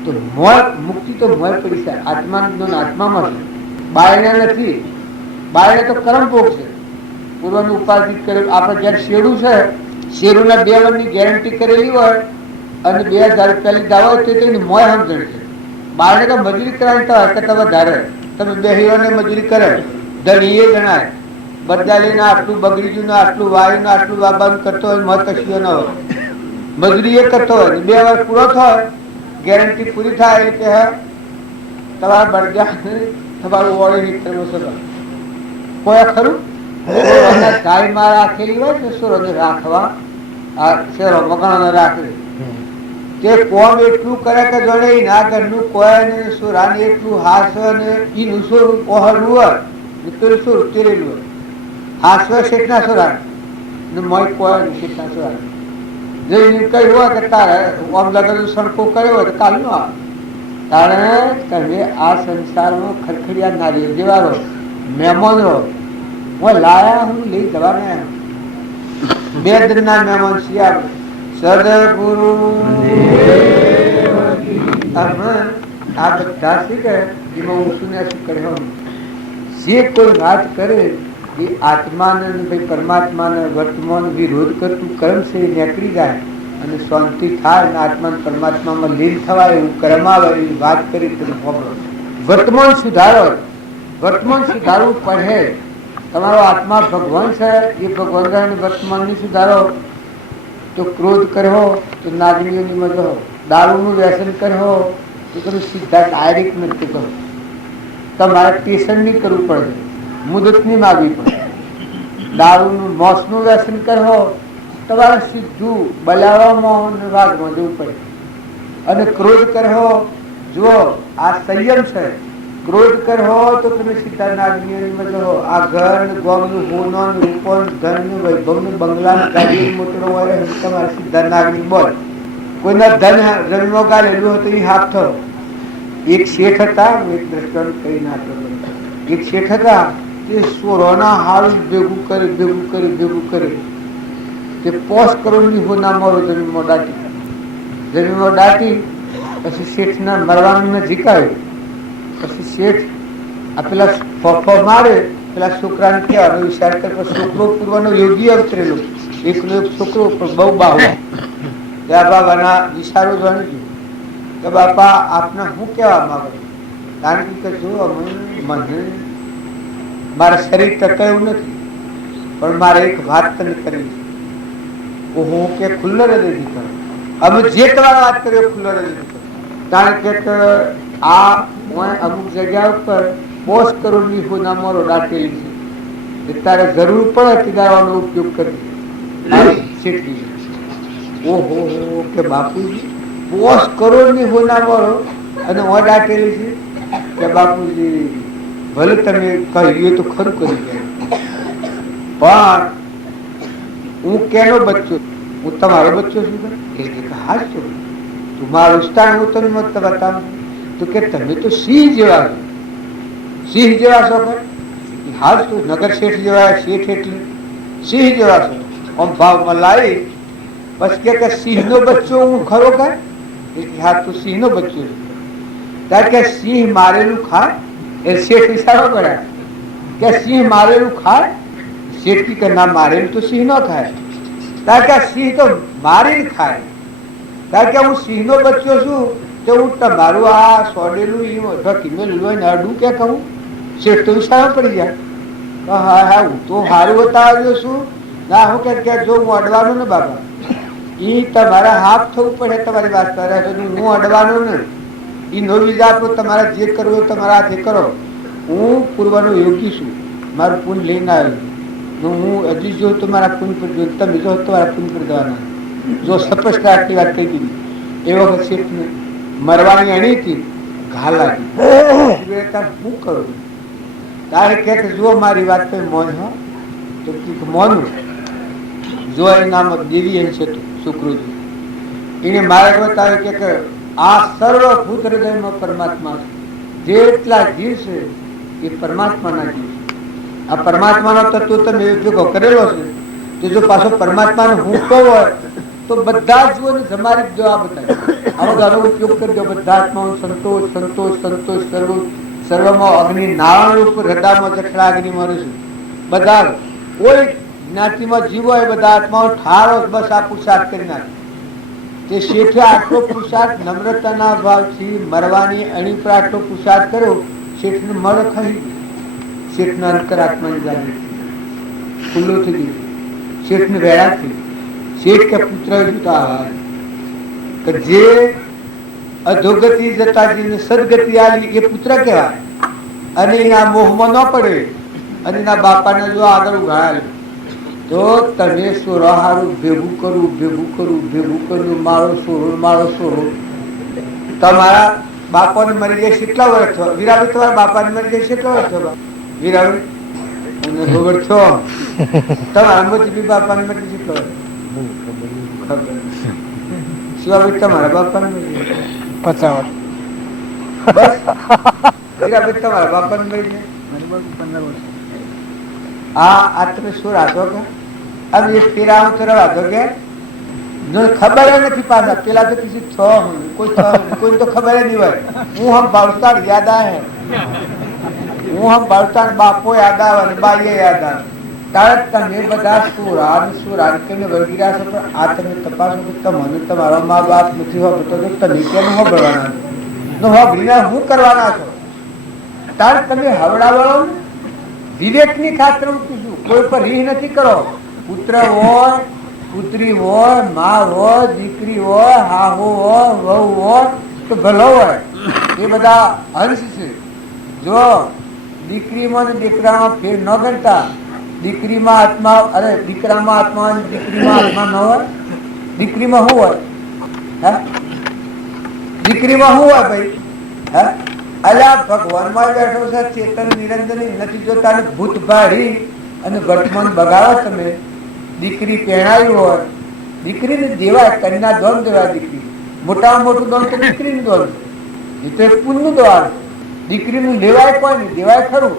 તો મુક્તિ તો મોય પડી છે. આત્માનું જ્ઞાન આત્મામાં છે. બાયને નથી. બાયને તો કર્મ ભોગ છે. પૂર્વનું ઉપાર્જિત કરેલું. આપણે જયારે શેરું છે, શેરુના 2 વર્ષની ગેરંટી કરેલી હોય અને 2000 રૂપિયાની દાવા હોય તો તેની મોય સમજણ છે. બાળને તો મજૂરી કરાવી તો હરકત વધારે. તમે 2 હીરોને મજૂરી કરે ધન એ ગણાય. બધા લઈને આટલું બગડી ગયું, આટલું વાયુ ને આટલું બાબાનું કરતો હોય, મત કશું ન હોય. મજૂરી એ કરતો હોય 2 વર્ષ પૂરો થાય, ગેરંટી પૂરી થાય એટલે તમારા બળગા તમારું ઓળી નીકળવું કોઈ ખરું. ગાયમાં રાખેલી હોય ને સુરજ રાખવા આ શેરો મકાનો રાખે તે કોમ એટલું કરે કે જોડે ના ઘરનું કોઈ ને સુરાને એટલું હાસ ને ઈનું સુર ઓહરવું હોય નીકળ્યું સુર તેરેલું હોય. હાસ્વ શેઠના સુરા ને મોય કોઈ શેઠના સુરા જે નીકળ્યું હોય કે તારે ઓમ લગન સડકો કર્યો હોય તો કાલ નો આવે. કારણ તમે આ સંસારમાં ખરખડિયા નારીઓ જેવા રહો, મહેમાન રહો. હું લાયા હું લઈ જવાના 2 દિનના મહેમાન છીએ. સદગુરુ આ બધા શીખે એમાં હું શું કર્યો. જે કોઈ વાત કરે એ આત્માને ભાઈ પરમાત્માને વર્તમાન વિરોધ કરતું કર્મ છે એ નીકળી જાય અને શાંતિ થાય અને આત્મા પરમાત્મામાં લીન થવાય એવું કર્મ આવે એવી વાત કરી તમે ખબર. વર્તમાન સુધારો. વર્તમાન સુધારવું પડે. તમારો આત્મા ભગવાન છે એ ભગવાન વર્તમાનની સુધારો. તો ક્રોધ કરવો તો નાગણીઓની મજો. દારૂનું વ્યસન કરવો તો તમે સીધા ડાયરેક્ટ મૃત્યુ કરો. તમારે ટેશન નહીં કરવું પડે, મુદત નહીં માગવી પડે. દારૂનું મોસનું વ્યસન કરવો તમારે સીધું બલાવામાં વાઘમાં જવું પડે. અને ક્રોધ કરવો જુઓ આ સંયમ છે. ક્રોધ કરવો તો તમે સીધા નાગણીઓની મજો. આ ઘર ગોમનું હોનું રૂપન ધન વૈભવનું બંગલા ગાડી મોટરો હોય તમારે સીધા નાગણી બોલ. કોઈના ધન જન્મો ગાલેલું હતું એ હાથ થયો. એક શેઠ હતા, એક દ્રષ્ટાંત કરી નાખ્યો. એક શેઠ હતા તે સોરોના હાલ ભેગું કરી તે 5 કરોડની હોના મારો જમીનમાં દાટી પછી શેઠના મરવાનું જીકાયું. પછી શેઠ આ પેલા ફોફો મારે પેલા છોકરાને કહેવાનો વિચાર કરે. છોકરો પૂર્વનો યોગી અવતરેલો એકનો એક છોકરો પણ બહુ બાહુ. ત્યાં બાબાના વિચારો જાણી કે બાપા આપને શું કહેવા માંગો. કારણ કે જો મને મારા શરીર ટકે એવું નથી. પણ મારે એક વાત તને કરવી છે. હું કે ખુલ્લો હૃદયથી કરો. અમે જે તમારે વાત કરી ખુલ્લો હૃદયથી કરો. કારણ કે આ અમુક જગ્યા ઉપર 5 કરોડની સોનામાં દાટેલી છે. તારે જરૂર પડે કિનારાનો ઉપયોગ કરવી. ઓહો કે બાપુજી 5 કરોડની સોનામાં અને દાટેલી છે કે બાપુજી ભલે તમે કહ્યું તો ખરું કરી ગયા, પણ હું કેનો બચ્ચો? હું તમારો બચ્ચો છું. હા છું તું મારું સ્થાન હું તને મત બતાવું તો કે તમે તો સિંહ જેવા છો. સિંહ જેવા છો કે હાલ તું નગર શેઠ જેવા, શેઠ એટલે સિંહ જેવા છો. આમ ભાવમાં લાવી બસ કે સિંહ નો બચ્ચો હું ખરો કે હા તું સિંહ નો બચ્ચો છું. કારણ કે સિંહ મારેલું ખાય એ શેઠ ઇશારો કર્યા કે સિંહ મારેલું ખાય. શેઠ કે ના મારેલું તો સિંહ નો ખાય. કારણ કે સિંહ તો મારીને ખાય. કારણ કે હું સિંહ નો બચ્ચો છું તો હું તમારું આ સોડેલું કિમેલું હોય ને અડું કે કહું શેઠ તો ઇશારો પડી જાય. હા હા હું તો સારું બતાવ્યો છું. ના હું કે જો હું અડવાનું ને બાબા ઈ તમારા હાથ થવું પડે. તમારી વાત કરે હું અડવાનું ને ઈ નો વિઝા આપો. તમારે જે કરવું હોય તમારા હાથે કરો. હું પૂર્વનો યોગી છું. મારું પુન લઈને આવ્યો હું હજી જો તો મારા પુન પર જો તમે જો તો મારા પુન પર જવાના. જો સ્પષ્ટ આટલી વાત કહી દીધી એ વખત શેઠને મરવાની અણી હતી. ઘા લાગી શું કરું? તારે કે જો મારી વાત કઈ મોન હો તો મોનું જો એ નામ દેવી એમ છે શુક્રજી એને મારે બતાવે કે આ સર્વભૂત હૃદયમાં પરમાત્મા છે. જેટલા જીવ છે એ પરમાત્માના જીવ છે. આ પરમાત્માનો તત્વ તમે ભેગો કરેલો છે તો જો પાછો પરમાત્માને હું કહો હોય તો બધા જીવોને તમારી જવાબ બતાવી આવો આનો ઉપયોગ કરજો. બધા આત્માઓ સંતોષ સંતોષ સંતોષ સર્વમાં અગ્નિ નારાયણ રૂપ હૃદયમાં જઠરા અગ્નિ મારું છું. બધા કોઈ જ્ઞાતિમાં જીવ હોય બધા આત્માઓ ઠારો બસ આ પુરુષાર્થ કરી નાખે. તે શેઠે આટલો પુરુષાર્થ નમ્રતાના ભાવથી મરવાની અણી પર આટલો પુરુષાર્થ કર્યો. શેઠને મળ ખાઈ શેઠના અંતરાત્માની જાગૃતિ ખુલ્લો થઈ ગયું. શેઠને વેળા થઈ. શેઠ કે પુત્ર જુતા કે જે અધોગતિ જતાજીને સદગતિ આલી એ પુત્ર કહેવાય. અને એના મોહમાં ન પડે અને એના બાપાને જો આગળ ઉઘાડે તો તમે સોરાહારું ભેગું કરવું મારો સોરો તમારા બાપાને મરી જાય કેટલા વર્ષ થયો? વીરાભાઈ તમારા બાપાને મરી જાય કેટલા વર્ષ થયો? વીરાભાઈ અને ખબર છો તમારા મોતી બાપાને મરી કેટલો વર્ષ? શિવાભાઈ તમારા બાપાને મરી જાય 50 વર્ષ. બસ વીરાભાઈ તમારા બાપાને મરી જાય 15 વર્ષ. આ તમે શું રાખો કે अब ये तेरा हूँ तेरा वादो के जो खबर है नहीं पाता पेला तो किसी थो कोई तो खबर नहीं भाई હું હમ બાવતાર યાદ આए હું હમ બાવતાર બાપો યાદ આવે અને બાઈએ યાદ આવે. કારણ તમે બધા સુરા કે વગેરે છો પણ આ તમે તપાસો કે તમને તમારા મા બાપ નથી હોય તો તમે કેમ હો ભરવાના નો હો ભીના હું કરવાના છો? તાર તમે હવડાવડો વિવેકની ખાતર હું કીધું કોઈ પર રીહ નથી કરો. પુત્ર હોય પુત્રી હોય માં હોય દીકરી હોય હાહુ હોય વહુ હોય તો ભલો હોય એ બધા અંશ છે. જો દીકરીમાં ને દીકરામાં ફેર ન કરતા દીકરીમાં આત્મા અરે દીકરામાં આત્મા દીકરીમાં આત્મા ન હોય. દીકરીમાં શું હોય? હે દીકરીમાં શું હોય ભાઈ? હે અલ્યા ભગવાનમાં બેઠો છે ચેતન નિરંજન નથી જોતા ભૂત ભારી અને વર્તમાન બગાડો. તમે દીકરી પહેણાવી હોય દીકરીને દેવાય કન્યા દોન દેવાય. દીકરી મોટામાં મોટું દોન તો દીકરીનું દોન એ તો એક પુણ્યનું દ્વાર. દીકરીનું લેવાય કોઈ નહીં દેવાય ખરું.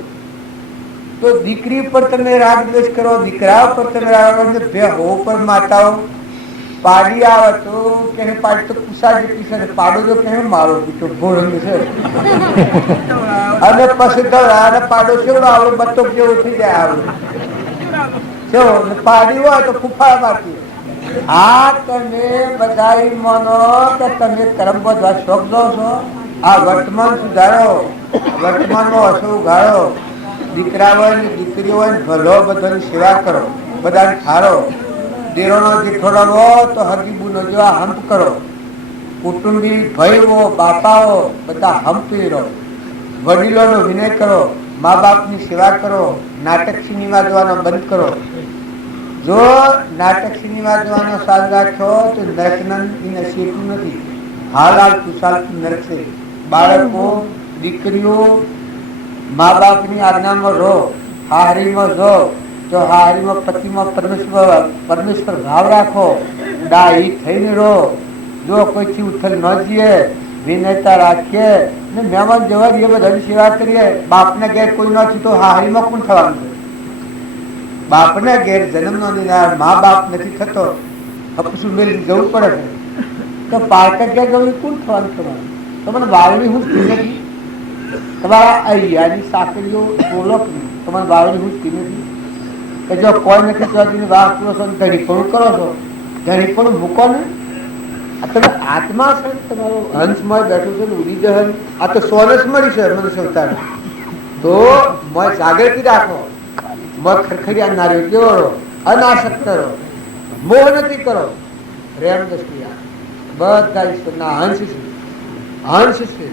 તો દીકરી પર તમે રાગ દ્વેષ કરો, દીકરા પર તમે રાગ હો પર માતાઓ પાડી આવે તો કે પાડી તો કુસા જેટલી છે પાડો તો કે મારો બીજો ભોરંગ છે અને પછી અને પાડો કેવડો આવડો બત્તો જેવો થઈ જાય આવડો પાડી હોય તો ફૂફા મારતી. આ તમે બધા માનો કે તમે કર્મ બધા શોખ દો છો. આ વર્તમાન સુધારો વર્તમાનમાં હસો ઉઘાડો દીકરા હોય ને દીકરીઓ હોય ને ભલો બધાની સેવા કરો, બધાને ઠારો. દેરોનો જેઠોડો હો તો હરગીબુનો જેવા હંપ કરો. કુટુંબી ભાઈઓ બાપાઓ બધા હંપી રહો. વડીલોનો વિનય કરો, મા બાપની સેવા કરો. નાટક સિનેમા જોવાનો બંધ કરો. જો નાટક સિનેમા જોવાનો સાદ રાખ્યો તો નરકનંદ શેતું નથી. હાલાલ કુશાલથી નરકશે. બાળકો દીકરીઓ મા બાપની આજ્ઞામાં રહો. હારીમાં જો તો હારીમાં પતિમાં પરમેશ્વર ભાવ રાખો. ડાહી થઈને રહો. જો કોઈથી ઉથલ ન જઈએ, વિનયતા રાખીએ ને મહેમાન જવા દઈએ, બધાની સેવા કરીએ. બાપને ઘેર કોઈ નથી તો હારીમાં કોણ થવાનું છે? બાપને ઘેર જન્મનો નિર્ણય મા બાપ નથી થતો, હપસું મેળવી જવું પડે છે. તો પારકા ઘેર જવું કોણ થવાનું તમારું? તમને વાવણી હું નથી. તમારા અહીંયાની સાકરીઓ બોલો કે નહીં? તમારે વાવણી હું નથી કે જો કોઈ નથી કરતી વાવ કરો છો, ધણીપણું કરો છો, ધણીપણું મૂકો ને. આ તમે આત્મા છે, તમારો હંસમાં બેઠું છે ઉડી જહન. આ તો સોનસ મળી છે મનુષ્ય અવતાર. તો મોય જાગૃતિ રાખો, મોય ખરખરિયા નાર્યો કેવો રહો, અનાસક્ત રહો, મોહ નથી કરો, પ્રેમ દ્રષ્ટિ બધા ઈશ્વરના હંસ છે. હંસ છે,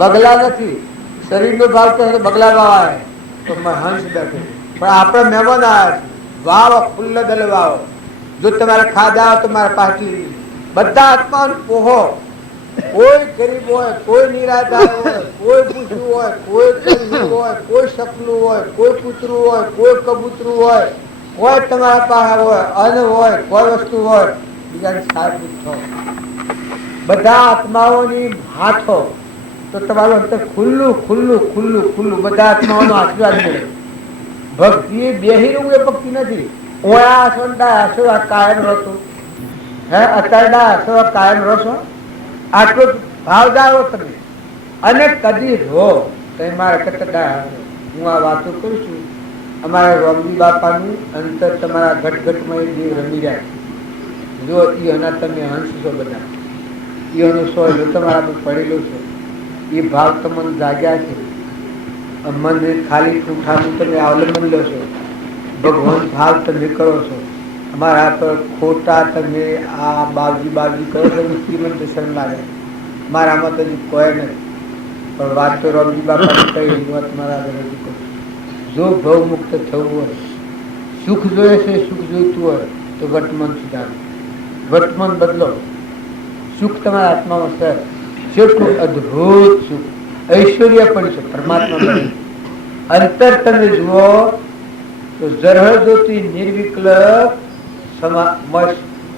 બગલા નથી. શરીરનો ભાવ તો બગલા વાવ તો હંસ બેઠો. પણ આપણે મહેમાન આવ્યા છે. વાવ ખુલ્લ દલ વાવ. જો તમારે ખાધા તો મારે પાછી બધા આત્માને પોહો. કોઈ ગરીબ હોય, કોઈ નિરાધાર હોય, કોઈ પૂછવું હોય, કોઈ કરું હોય, કોઈ સપનું હોય, કોઈ કૂતરું હોય, કોઈ કબૂતરું હોય, કોઈ તમારા પાસે હોય, અન્ન હોય, કોઈ વસ્તુ હોય, બીજાને સાહેબ પૂછો. બધા આત્માઓની હાથો તો તમારું અંતર ખુલ્લું ખુલ્લું ખુલ્લું ખુલ્લું. બધા આત્માઓનો આશીર્વાદ મળે. ભક્તિ બેહી રહું એ ભક્તિ નથી. કાયમ રહો છો. હે અત્યારે કાયમ રહો છો. આટલો ભાવ જાળવો તમે અને કદી રહો તો મારા કરતા હું આ વાતો કરું છું. અમારા રોમજી બાપાનું અંતર તમારા ઘટઘટમાં દેવ રમી રહ્યા છે. જો એના તમે હંસ છો, બધા એનો સો તમારા પડેલો છે. એ ભાવ તમને જાગ્યા છે. મને ખાલી ઠૂઠાનું તમે અવલંબન લો છો. ભગવાન ભાવ તમે કરો છો. અમારા પર ખોટા તમે આ બાવજી કરો છો. શ્રીમંત શરણ લાગે મારામાં તો કોઈ નથી. પણ વાત તો રોમજી બાપા કઈ વાત મારા આગળ કરું. જો ભવ મુક્ત થવું હોય, સુખ જોઈએ છે, સુખ જોઈતું હોય તો વર્તમાન સુધારો, વર્તમાન બદલો. સુખ તમારા આત્મામાં છે. સુખ અદભુત સુખ, ઐશ્વર્ય પણ છે. પરમાત્મા અંતર તમે જુઓ તો જરહ જ્યોતિ નિર્વિકલ્પ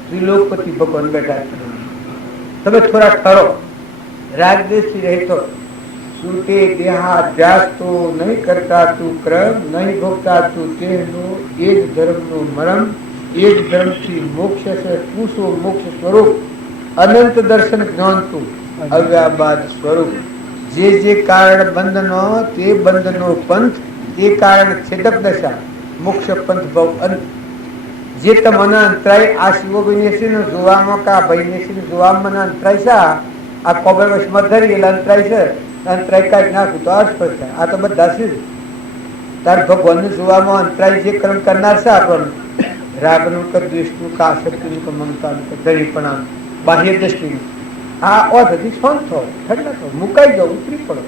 ત્રિલોકપતિ ભગવાન બેઠા છે. તમે થોડા ઠરો, રાગદેશી રહેતો. સુતે દેહાધ્યાસ તો નહીં કરતા તું ક્રમ, નહીં ભોગતા તું તેનો. એ જ ધર્મનો મરમ, એ જ ધર્મથી મોક્ષ છે. તું શું મોક્ષ સ્વરૂપ, અનંત દર્શન જ્ઞાન તું અવ્યાબાદ સ્વરૂપ. જે કારણ બંધનો તે બંધનો પંથ, તે કારણ છેદક દશા મોક્ષ પંથ ભવ અંત. જે તમને અંતરાય આ શિવો ભાઈને જોવામાં કા ભાઈને જોવામાં અંતરાય છે. આ કોબર વશમાં ધરી ગયેલા અંતરાય છે. અંતરાય કાઢી નાખું તો અર્થ છે. આ તો બધા છે. તાર ભગવાનને જોવામાં અંતરાય જે કર્મ કરનાર છે. આપણને રાગનું કે દ્વેષનું કે આસક્તિનું કે મમતાનું કે ધરીપણાનું બાહ્ય દ્રષ્ટિનું આ ઓથી શાંત થો, ઠંડા થો, મુકાઈ જાઓ, ઉતરી પડો.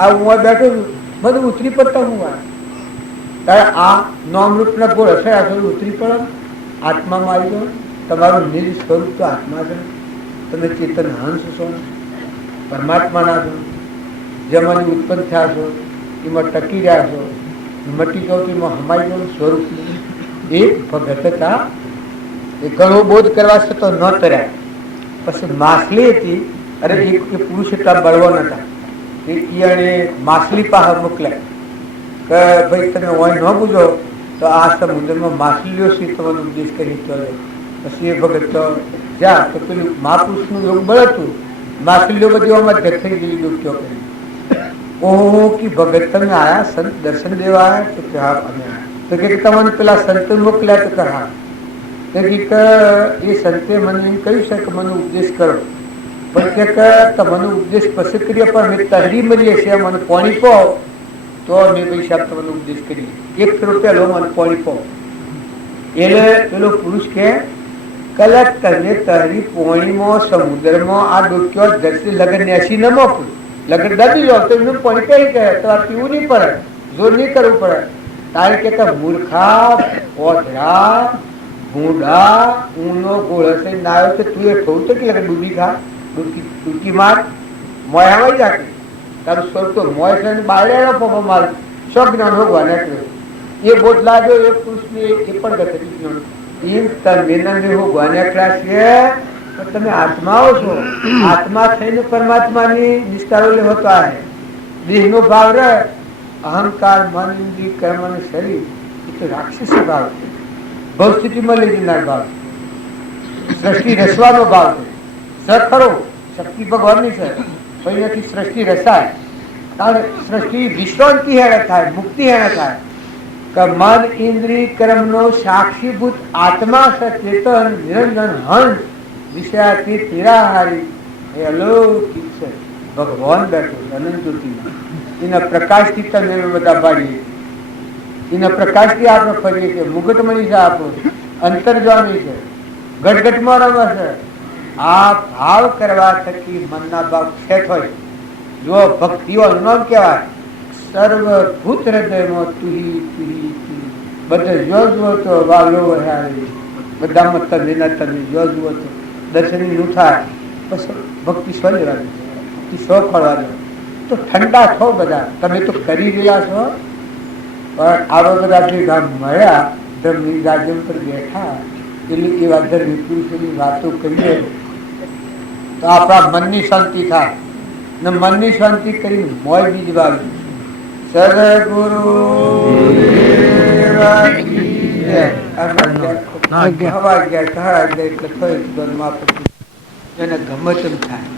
આ હું બેઠો છું, બધું ઉતરી પડતા હું તારે આ નામરૂપના ગોળ હશે. આ થોડું ઉતરી પડો, આત્મામાં આવી જાઓ. તમારું નિજ સ્વરૂપ તો આત્મા છે. તમે ચેતન હંસ છો, પરમાત્માના છો. જેમાંથી ઉત્પન્ન થયા છો એમાં ટકી રહ્યા છો. મટી જાઓ તો એમાં હમાઈ જાઓ સ્વરૂપ. એક ભગતતા એ ઘણો બોધ કરવા છતાં ન તર્યા. પછી માછલી હતી. અરે એક પુરુષ એટલા બળવો નતા. એને માછલી પાસે મોકલ્યા કે ભાઈ તમે હોય ન પૂછો તો આ સમુદ્રમાં માછલીઓ છે તમારો ઉપદેશ કરી ચાલે. પછી એ ભગત તો જા તો પેલું મહાપુરુષનું એવું બળ હતું. માછલીઓ બધી આમાં જત થઈ ગયેલી ડૂબક્યો કરી. ઓહો કે ભગત તમે આયા સંત દર્શન દેવા આવ્યા તો કે હા અમે આવ્યા. તો કે તમને પેલા સંતો મોકલ્યા તો કે હા. એ સંતે મને એમ કહ્યું છે કે મને ઉપદેશ કરો. પણ કે તમને ઉપદેશ પછી કરીએ પણ મેં તહરી મળીએ છીએ મને પાણી કહો તો મેં ભાઈ સાહેબ તમને ઉપદેશ કરી એક ફેરો પેલો મને પાણી પો એટલે પેલો પુરુષ કે કલક તને તરી પોણીમાં સમુદ્રમાં આ ડોક્યો ધરતી લગન નેસી ન મોકું લગન દાદી લો તો એનું પાણી કઈ કહે તો આ પીવું નહીં પડે જોર નહીં કરવું પડે તારે કે મૂર્ખા ઓઢરા ભૂંડા ઊનો ગોળ હશે નાયો કે તું એ કહું તો કે લગન ડૂબી ખા ડૂબકી માર મોય આવી જાય તારું સ્વર તો મોય છે બાયડો પપ્પા માર શોખ જ્ઞાન હોગવા નીકળ્યો એ બોટ લાગ્યો એ પુરુષને એ પણ ગતિ એમ તમે હોગવા નીકળ્યા છે તો તમે આત્માઓ છો આત્મા થઈને પરમાત્માની નિષ્ઠાઓ લેવતો આવે દેહનો ભાવ રહે અહંકાર મન ઇન્દ્રિય કર્મ અને શરીર એ તો રાક્ષસી ભાવ છે ભવ સ્થિતિમાં લઈ જનાર ભાવ સૃષ્ટિ રસવાનો ભાવ છે ખરો શક્તિ ભગવાનની છે અહીંયાથી સૃષ્ટિ રસાય કારણ સૃષ્ટિ વિશ્રાંતિ હેણે થાય મુક્તિ હેણે થાય કે મન ઇન્દ્રિય કર્મનો સાક્ષીભૂત આત્મા છે ચેતન નિરંજન હંસ વિષયાથી નિરાહારી એ અલૌકિક છે ભગવાન બેઠો અનંત જ્યોતિમાં એના પ્રકાશથી તમે બધા બાળીએ એના પ્રકાશથી આપણે ફરીએ છીએ મુગટમણી છે આપણું અંતર્જ્વામી છે ગટગટમાં રમે છે આ ભાવ કરવા થકી મનના ભાવ ક્ષેત હોય જો ભક્તિઓ નામ કહેવાય સર્વભૂત હૃદયમાં તુહી તુહી તુહી બધે જો જુઓ તો વાલો હારી બધામાં તમે ના તમે જો જુઓ તો દર્શનની નું થાય બસ ભક્તિ સ્વ લેવાની ભક્તિ સ્વ ખોલવાની તો ઠંડા છો બધા તમે તો કરી રહ્યા છો પણ આવા બધા જે ગામ મળ્યા ધર્મની ગાર્ડન પર બેઠા એટલે એવા ધર્મી પુરુષોની વાતો કરીએ તો આપણા મનની શાંતિ થાય ને મનની શાંતિ કરીને મોય બીજ વાવી સદગુરુ એને ગમે તેમ થાય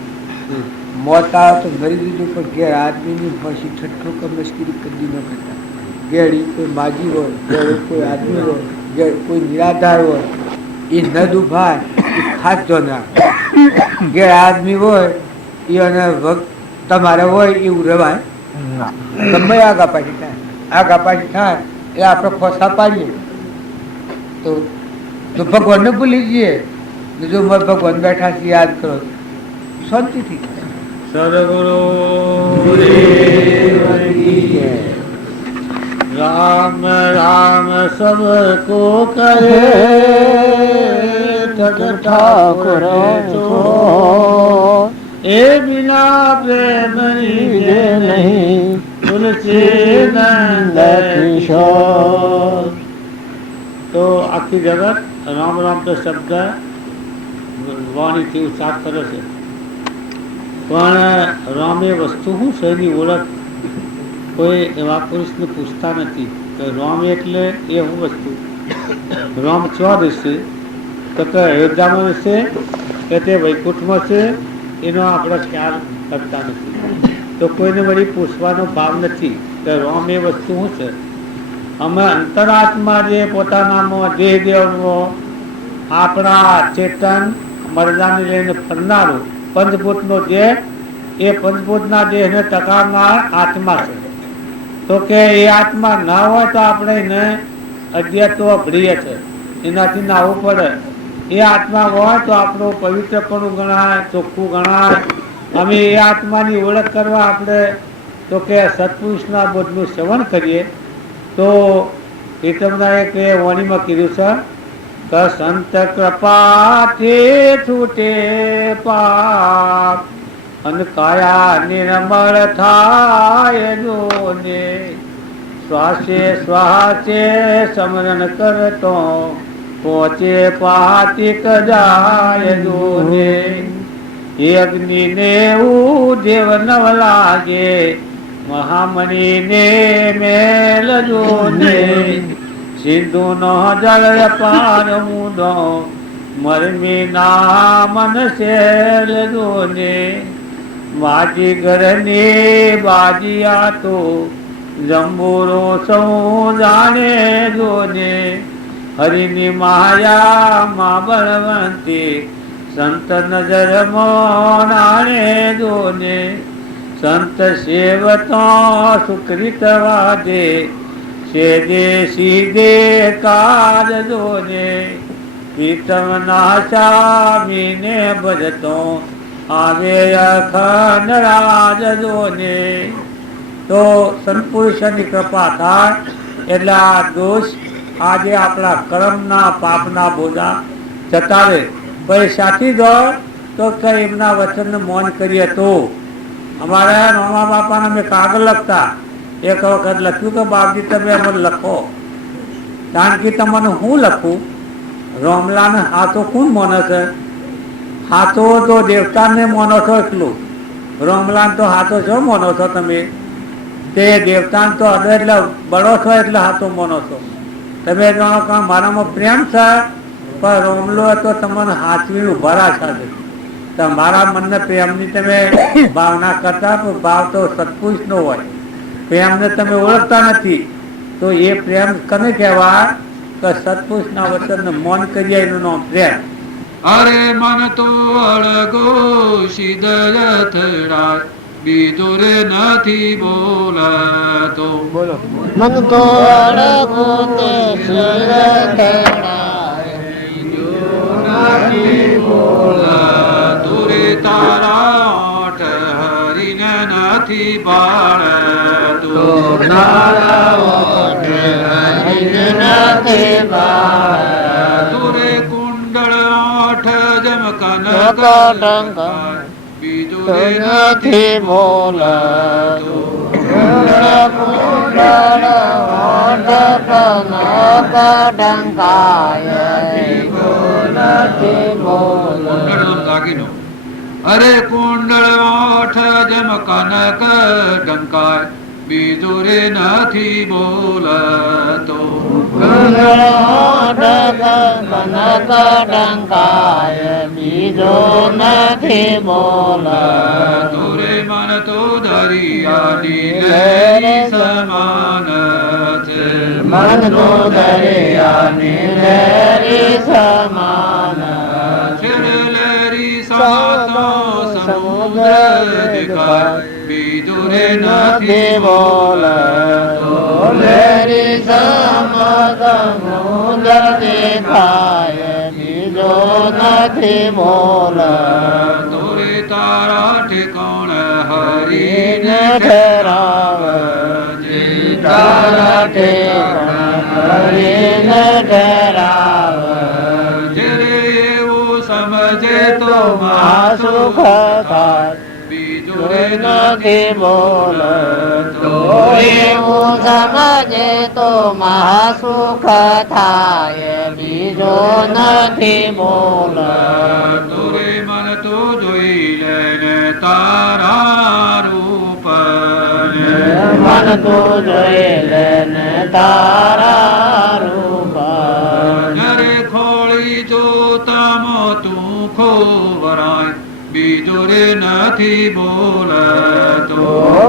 મોત આવે તો મરી દીધું પણ ઘેર આદમીની પછી ઠઠ્ઠો કે મસ્કરી કદી ન કરતા ઘેડી કોઈ માજી હોય ઘેર કોઈ આદમી હોય ઘેર કોઈ નિરાધાર હોય એ ન દુભાય એ ખાસ જો ના ઘેર આદમી હોય એને તમારે હોય એવું રહેવાય ગમે આગા પાછી થાય એ આપણે ખોસા પાડીએ તો ભગવાનને ભૂલી જઈએ જો ભગવાન બેઠા છે યાદ કરો શાંતિથી સદગુરુ રામ રામ સબ કો કરે તગ ઠાकुर એ બિના પ્રેમ નહીં તુલસી નંદ કિશોર તો આખી જગત રામ રામ તો શબ્દ વાણીથી ઉચ્ચાર કરે છે પણ રામ એ વસ્તુ શું છે એની ઓળખ કોઈ એવા પુરુષને પૂછતા નથી કે રામ એટલે એ શું વસ્તુ રામ ચો રહેશે તો કે અયોધ્યામાં રહેશે કે તે વૈકુંઠમાં છે એનો આપણે ખ્યાલ કરતા નથી તો કોઈને વળી પૂછવાનો ભાવ નથી કે રામ એ વસ્તુ શું છે અમે અંતરાત્મા જે પોતાનામાં દેહ દેવમાં આપણા ચેતન મરદાને લઈને ફરનારો પંચભૂતનો દેહ એ પંચભૂતના દેહને ટકાવનાર આત્મા છે તો કે એ આત્મા ના હોય તો આપણે એને અધ્યત્વ ભળીએ છે એનાથી નાવું પડે એ આત્મા હોય તો આપણું પવિત્રપણું ગણાય ચોખ્ખું ગણાય અમે એ આત્માની ઓળખ કરવા આપણે તો કે સત્પુરુષના બોધનું સેવન કરીએ તો એ તમને એક વાણીમાં કીધું છે કે સંત કૃપાથી છૂટે પાપ અને કાયા નિર્મળ થાય જોને શ્વાસે શ્વાસે સ્મરણ કરતો પહોંચે પાતિક જાય જોને એ અગ્નિને ઉદેવ નવ લાગે મહામણીને મેલ જોને સિંધુનો જળ પાર મુદો મરમી ના મન શેલ જોને બાજી ઘરની બાજીયા તો જંબુરો સૌ જાણે જોને હરિની માયામાં બળવંતી સંત નજર મોનાણે જોને સંત સેવતો સુકૃત વાદે સેદે સીધે કારજો ને પ્રીતમ નાશામીને ભજતો આવે અખંડ રાજજો ને. તો સંત પુરુષોની કૃપા થાય એટલે આ દોષ આજે આપણા કર્મના પાપના બોધા જતા રહે. પછી સાથી દો તો કઈ એમના વચનને મૌન કરીએ તો. અમારા મામા બાપાને અમે કાગળ લખતા, એક વખત લખ્યું કે બાપજી તમે અમને લખો. કારણ કે તમને હું લખું, રોમલાને હાથો કોણ મોનો છે? હાથો તો દેવતાને મોનો છો એટલું, રોમલાને તો હાથો છો મોનો છો તમે? તે દેવતાને તો હૃદય એટલે બળો છો એટલે હાથો મોનો છો. તમે જાણો કે મારામાં પ્રેમ છે, પણ રોમલો તો તમને હાથવી ઉભા રાખે. તમારા મનને પ્રેમની તમે ભાવના કરતા, પણ ભાવ તો સત્પુરુષનો હોય. પ્રેમને તમે ઓળખતા નથી તો એ પ્રેમ કને કહેવાય? કે સત્પુરુષના વચનને મૌન કરીએ એનું નામ પ્રેમ. અરે મન તો અળગો શીદયથડાય, બીજો રે નથી બોલાતો. બોલો. મન તો અડગો તે શિર ખેડાય, બીજો નથી બોલાતો રે તારા ઓઠ હરીને નથી બાળતો. તારા ઓઠ હરીને નથી બાળતો. રે કુંડળ ઓઠ જમ કનક ટંકાર, બીજો તો રે નથી બોલાતો. કુંડળ ઓઢ કનક ટંકાય, તો નથી બોલાતો. કુંડળ દાગીનો. અરે કુંડળ ઓઠ જમ કનક ડંકાય, બીજો રે નથી બોલાતો. કુંડળ ઓઢ કનક ટંકાય, બીજો નથી બોલાતો. રે મન તો દરિયાની લહેરી સમાન છે. મન તો દરિયાની લહેરી સમાન છે. લહેરી સમાતો સમુદ્ર દેખાય, બીજો રે નથી બોલાતો. લહેરી સમત સમુદ્ર દેખાય, બીજો નથી બોલાતો. રે તારા ઠેકાણ હરીને ઠરાવે, તારા ઠેકાણ હરીને ઠરાવે. રે એવું સમજે તો મહાસુખ થાય, બીજો તો રે નથી બોલતો. એવું સમજે તો મહાસુખ થાય, બીજો નથી બોલતો. રે મન તો જોઈ લે ને તારા રૂપ મન તો જોઈ લે ને તારા રૂપ. રે ખોળી જોતામો તું ખોવરાય, બીજો રે નથી બોલતો.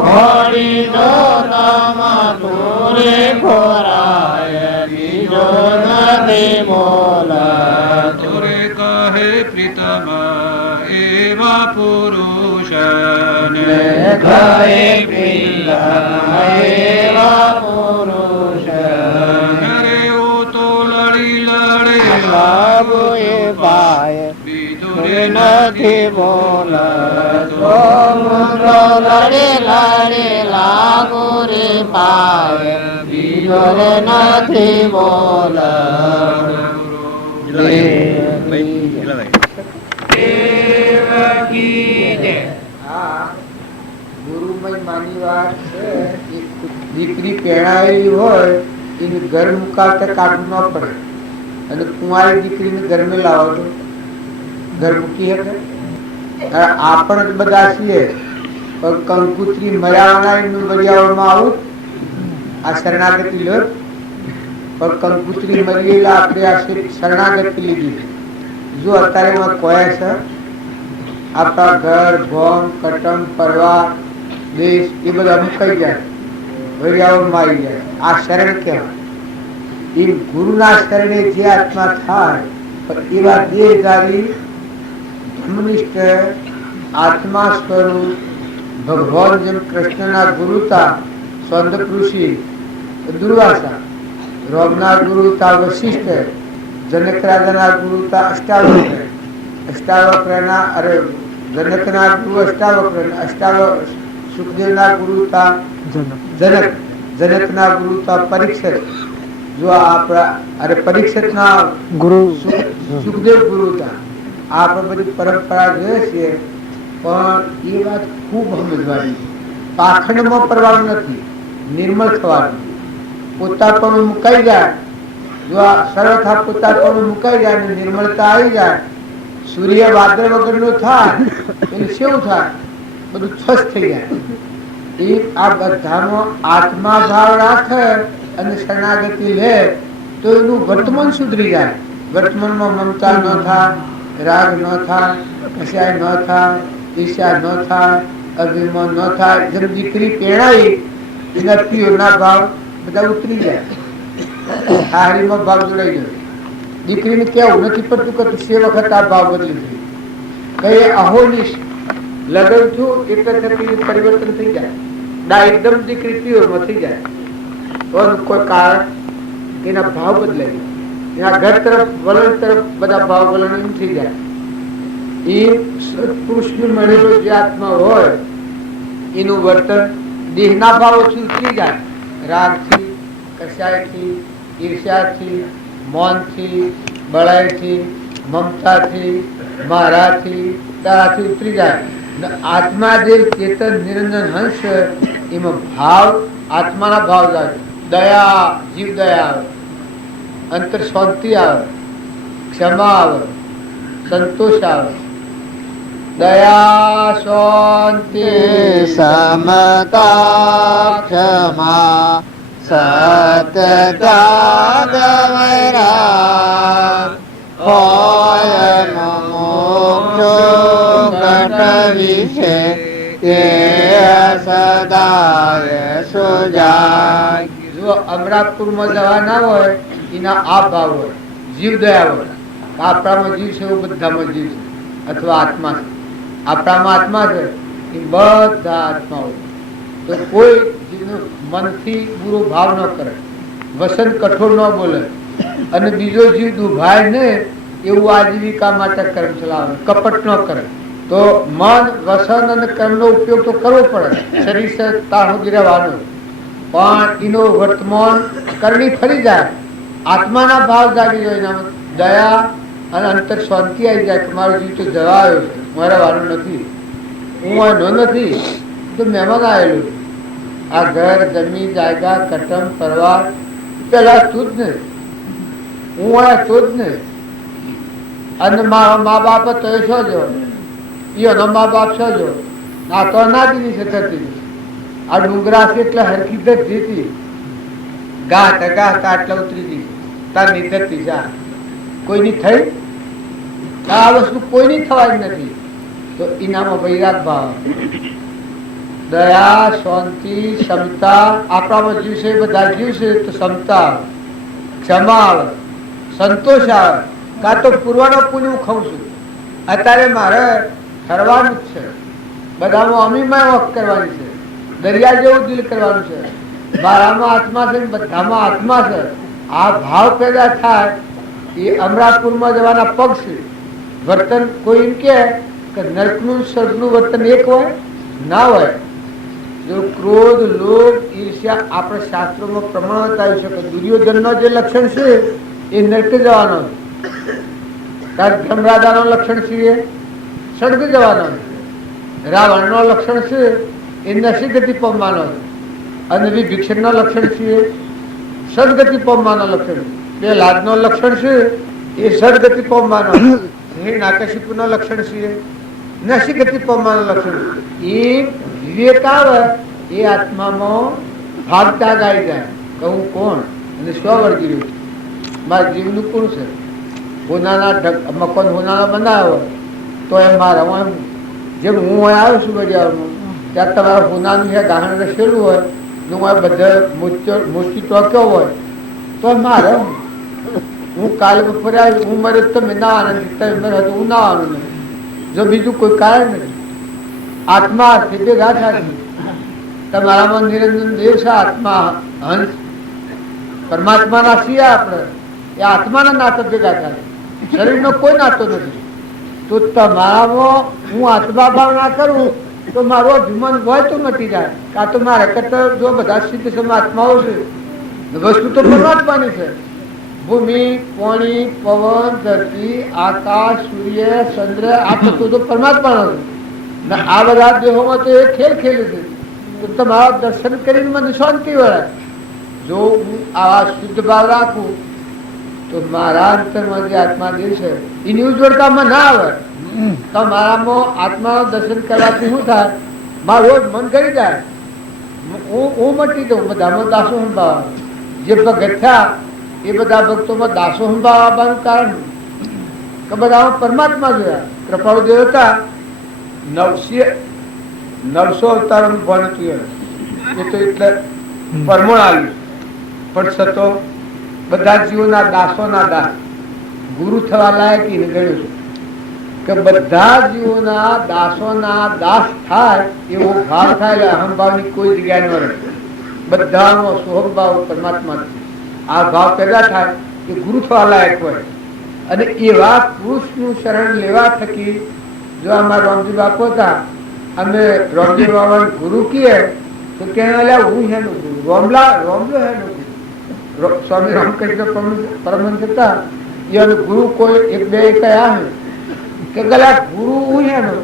ખોડી દો તમ તુરે ખોરાય, બીજો નથી બોલતો. રે કહે પ્રીતમ એવા પુરુષને, કહે પ્રિયમ એવા પુરુષ, રે ઓ તો લડી લડે લાગુ એ પાય, બીજો રે રે નથી બોલતો. મુદ્રો લડે લડે લાગુ રે પાય, બીજો રે નથી બોલતો. હા, ગુરુમય માની વાત છે. એક દીકરી પહેણાયેલી હોય એને ઘર મુકાવતા કાઢવું ન પડે, અને કુંવારી દીકરીને ઘરમે લાવો તો ઘર મૂકી શકે? આપણે જ બધા છીએ, પણ કંકુત્રી મર્યાવાના એમનું મર્યાવામાં આવું આ શરણાગતિ લો. પણ કંકુત્રી મરેલા આપણે આ શરણાગતિ લીધી. જો અત્યારે એમાં કોઈ છે આપણા ઘર ભોન કટમ પરવા દેશ એ બધા મુકાઈ જાય, વરિયાઓમાં આવી જાય. આ શરણ કહેવાય. એ ગુરુના શરણે જે આત્મા થાય, પણ એવા દેહધારી બ્રહ્મનિષ્ઠ આત્મા સ્વરૂપ ભગવાન જેમ કૃષ્ણના ગુરુ હતા સ્વર્ગ ઋષિ દુર્વાસા, રામના ગુરુ હતા વશિષ્ઠ, જનક રાજાના ગુરુ હતા અષ્ટાવક્ર, અષ્ટાવક્રના અરે જનકના ગુરુ અષ્ટાવક્ર, સુખદેવના ગુરુ હતા જનક, જનકના ગુરુ હતા પરીક્ષિત, જો આપણા અરે પરીક્ષિતના ગુરુ સુખદેવ ગુરુ હતા. આપણે બધી પરંપરા જોઈએ છીએ પણ એ વાત ખૂબ સમજવાની, પાખંડમાં પડવાનું નથી, નિર્મળ થવાનું. પોતાપણું મુકાઈ જાય, જો આ સર્વથા પોતાપણું મુકાઈ જાય અને નિર્મળતા આવી જાય, સૂર્ય વાદળ વગરનો થાય એટલે કેવું થાય, બધું સ્વસ્થ થઈ જાય. એ આ બધામાં આત્મા ભાવ રાખે અને શરણાગતિ લે તો એનું વર્તમાન સુધરી જાય. વર્તમાનમાં મમતા ન થાય, રાગ ન થાય, કશાય ન થાય, ઈર્ષ્યા ન થાય, અભિમાન ન થાય. જેમ દીકરી પેણાઈ એના પિયોના ભાવ બધા ઉતરી જાય, હારીમાં ભાવ જોડાઈ જાય. દીકરીને કેવું નથી પડતું કે તું સે વખત આ ભાવ બદલી થઈ કઈ અહોનિશ લગન છું એટલે થકી પરિવર્તન થઈ જાય. એકદમ દીકરી પિયોરમાં થઈ જાય પણ કોઈ કારણ એના ભાવ બદલાઈ જાય, એના ઘર તરફ વલણ તરફ બધા ભાવ વલણ એમ થઈ જાય. એ સત્પુરુષને મળેલો જે આત્મા હોય એનું વર્તન દેહના ભાવોથી ઉતરી જાય, રાગથી, કશાયથી, ઈર્ષ્યાથી, મૌનથી, બળાઈથી, મમતાથી, મારાથી, તારાથી ઉતરી જાય. આત્મા જે ચેતન નિરંજન હંસ એમાં ભાવ, આત્માના ભાવ જાય. દયા, જીવ દયા આવે, અંતર શાંતિ આવે, ક્ષમા આવે, સંતોષ આવે. દયા, શાંતિ, સમતા, ક્ષમા, સત્ય, ત્યાગ, વૈરાગ, હોય મોક્ષો ઘટ વિશે તે સદાય સુજાય. જો અમરાપુરમાં જવા ના હોય એના આ ભાવ હોય, જીવ દયા હોય. આપણામાં જીવ છે એવું બધામાં જીવ છે અથવા આત્મા છે. આપણામાં આત્મા છે એ બધા આત્મા હોય તો કોઈ જીવનું મનથી બુરો ભાવ ન કરે, વસન કઠોર ન બોલે અને બીજો જીવ દુભાય ને એવું આજીવિકા માટે કર્મ ચલાવે, કપટ ન કરે. તો મન, વસન અને કર્મનો ઉપયોગ તો કરવો પડે, શરીર છે ત્યાં સુધી રહેવાનું, પણ એનો વર્તમાન કરણી ફરી જાય, આત્માના ભાવ જાગી જાય, એનામાં દયા અને અંતર શાંતિ આવી જાય કે મારો જીવ તો જવા આવ્યો છે, મારે વાળું નથી, હું એનો નથી તો મહેમાન આવેલું. આ ઘર, જમીન, જાયગા, કટમ, પરવાર પેલા તું જ નહીં, હું આયા તો જ નહીં. અને મારા મા બાપ તો એ છો જો, એનો મા બાપ છો જો, આ તો અનાદિની છે થતી. આ ડુંગરા કેટલા હરખી ધરતી ગાત ગાત આટલા ઉતરી ગઈ તારની ધરતી જા કોઈની થઈ. આ વસ્તુ કોઈની થવાની નથી તો એનામાં વૈરાગ ભાવ, દયા, શાંતિ, ક્ષમતા. આપણામાં જીવ છે બધા જીવ છે તો ક્ષમતા આવે, ક્ષમા આવે, સંતોષ આવે. કાં તો પૂર્વાનો પુણ્ય હું ખાઉં છું, અત્યારે મારે ઠરવાનું જ છે, બધામાં અમીમાં વખ કરવાની છે, દરિયા જેવું દિલ કરવાનું છે, મારામાં આત્મા છે બધામાં આત્મા છે. આ ભાવ પેદા થાય એ અમરાપુરમાં જવાના પગ છે. વર્તન કોઈ એમ કે નરકનું સ્વર્ગનું વર્તન એક હોય ના હોય. જો ક્રોધ, લોભ, ઈર્ષ્યા આપણા શાસ્ત્રોમાં પ્રમાણ બતાવી શકે. દુર્યોધનનો જે લક્ષણ છે એ નરક જવાનો, ધર્મરાજાનો લક્ષણ છે એ સ્વર્ગ જવાનો, રાવણનો લક્ષણ છે એ નસીગતિ પામવાનો, અને વિભીષણનો લક્ષણ છે એ સદગતિ પામવાનો લક્ષણ, પ્રહલાદનો લક્ષણ છે એ સદગતિ પામવાનો, હિરણ્યકશિપુનો લક્ષણ છે નસીગતિ પામવાનો લક્ષણ. એ વિવેક આવે એ આત્મામાં ભાગતા ગાઈ જાય કે હું કોણ અને સ્વ વળગી રહ્યું છું, મારા જીવનું કોણ છે. હોનાના મકાન હોનાના બનાવ્યો તો એમ મારે હું જેમ હું આવ્યો છું બજારમાં ત્યાં તમારા હોનાનું જે ગાહણ રસેલું હોય ને હું બધા મોચી ટોક્યો હોય તો મારે હું કાલે બપોરે આવી હું મરે તમે ના આનંદ તમે મરે તો હું ના આનંદ, જો બીજું કોઈ કારણ નથી. આત્મા છે ભેગા થાય છે. તમારામાં નિરંજન દેવ છે, આત્મા હંસ પરમાત્માના છીએ આપણે, એ આત્માના નાતો ભેગા થાય, શરીરનો કોઈ નાતો નથી. તો તમારામાં હું આત્મા ભાવના કરું તો મારો અભિમાન હોય તો મટી જાય. કાં તો મારે કરતા જો બધા સિદ્ધ સમાત્માઓ છે, વસ્તુ તો પરમાત્માની છે. ભૂમિ, પાણી, પવન, ધરતી, આકાશ, સૂર્ય, ચંદ્ર, આ તત્વો તો પરમાત્માનો છે. આ બધા દેહોમાં તો એ ખેલ ખેલે છે. તો તમારા દર્શન કરીને મને શાંતિ વળે. જો હું આવા શુદ્ધ ભાવ રાખું તો મારા અંતરમાં જે આત્મા દેહ છે એની ઉજ્જવળતામાં ના આવે. તો મારામાં આત્માનું દર્શન કરવાથી શું થાય? મારું રોજ મન કરી જાય, હું મટી દઉં. બધામાં દાસો સંભાવ, જે ભગત થયા એ બધા ભક્તોમાં દાસો સંભાવ આવવાનું કારણ કે બધામાં પરમાત્મા જોયા. કૃપાળુ દેવ હતા, 900 અવતારોનું ભણ હતું એ તો એટલે પરમણ આવ્યું. પણ છતો બધા જીવોના દાસોના દાસ, ગુરુ થવા લાયક એને ગણ્યું છે કે બધા જીવોના દાસોના દાસ થાય એવો ભાવ થાય. અહંભાવની કોઈ જગ્યા ન રહે, બધાનો સોહમભાવ પરમાત્મા. આ ભાવ પેદા થાય કે ગુરુ થવા લાયક હોય. અને એવા પુરુષનું શરણ લેવા થકી, જો અમારા રામજી બાપુ હતા, અમે રામજી બાબાને ગુરુ કહીએ તો કહેવા હું હેનું ગુરુ, રોમલો હેનું ગુરુ. સ્વામી રામકૃષ્ણ પરમહંસ હતા, એનો ગુરુ કોઈ એક બે કયા કે ગલા ગુરુ હું હેનો,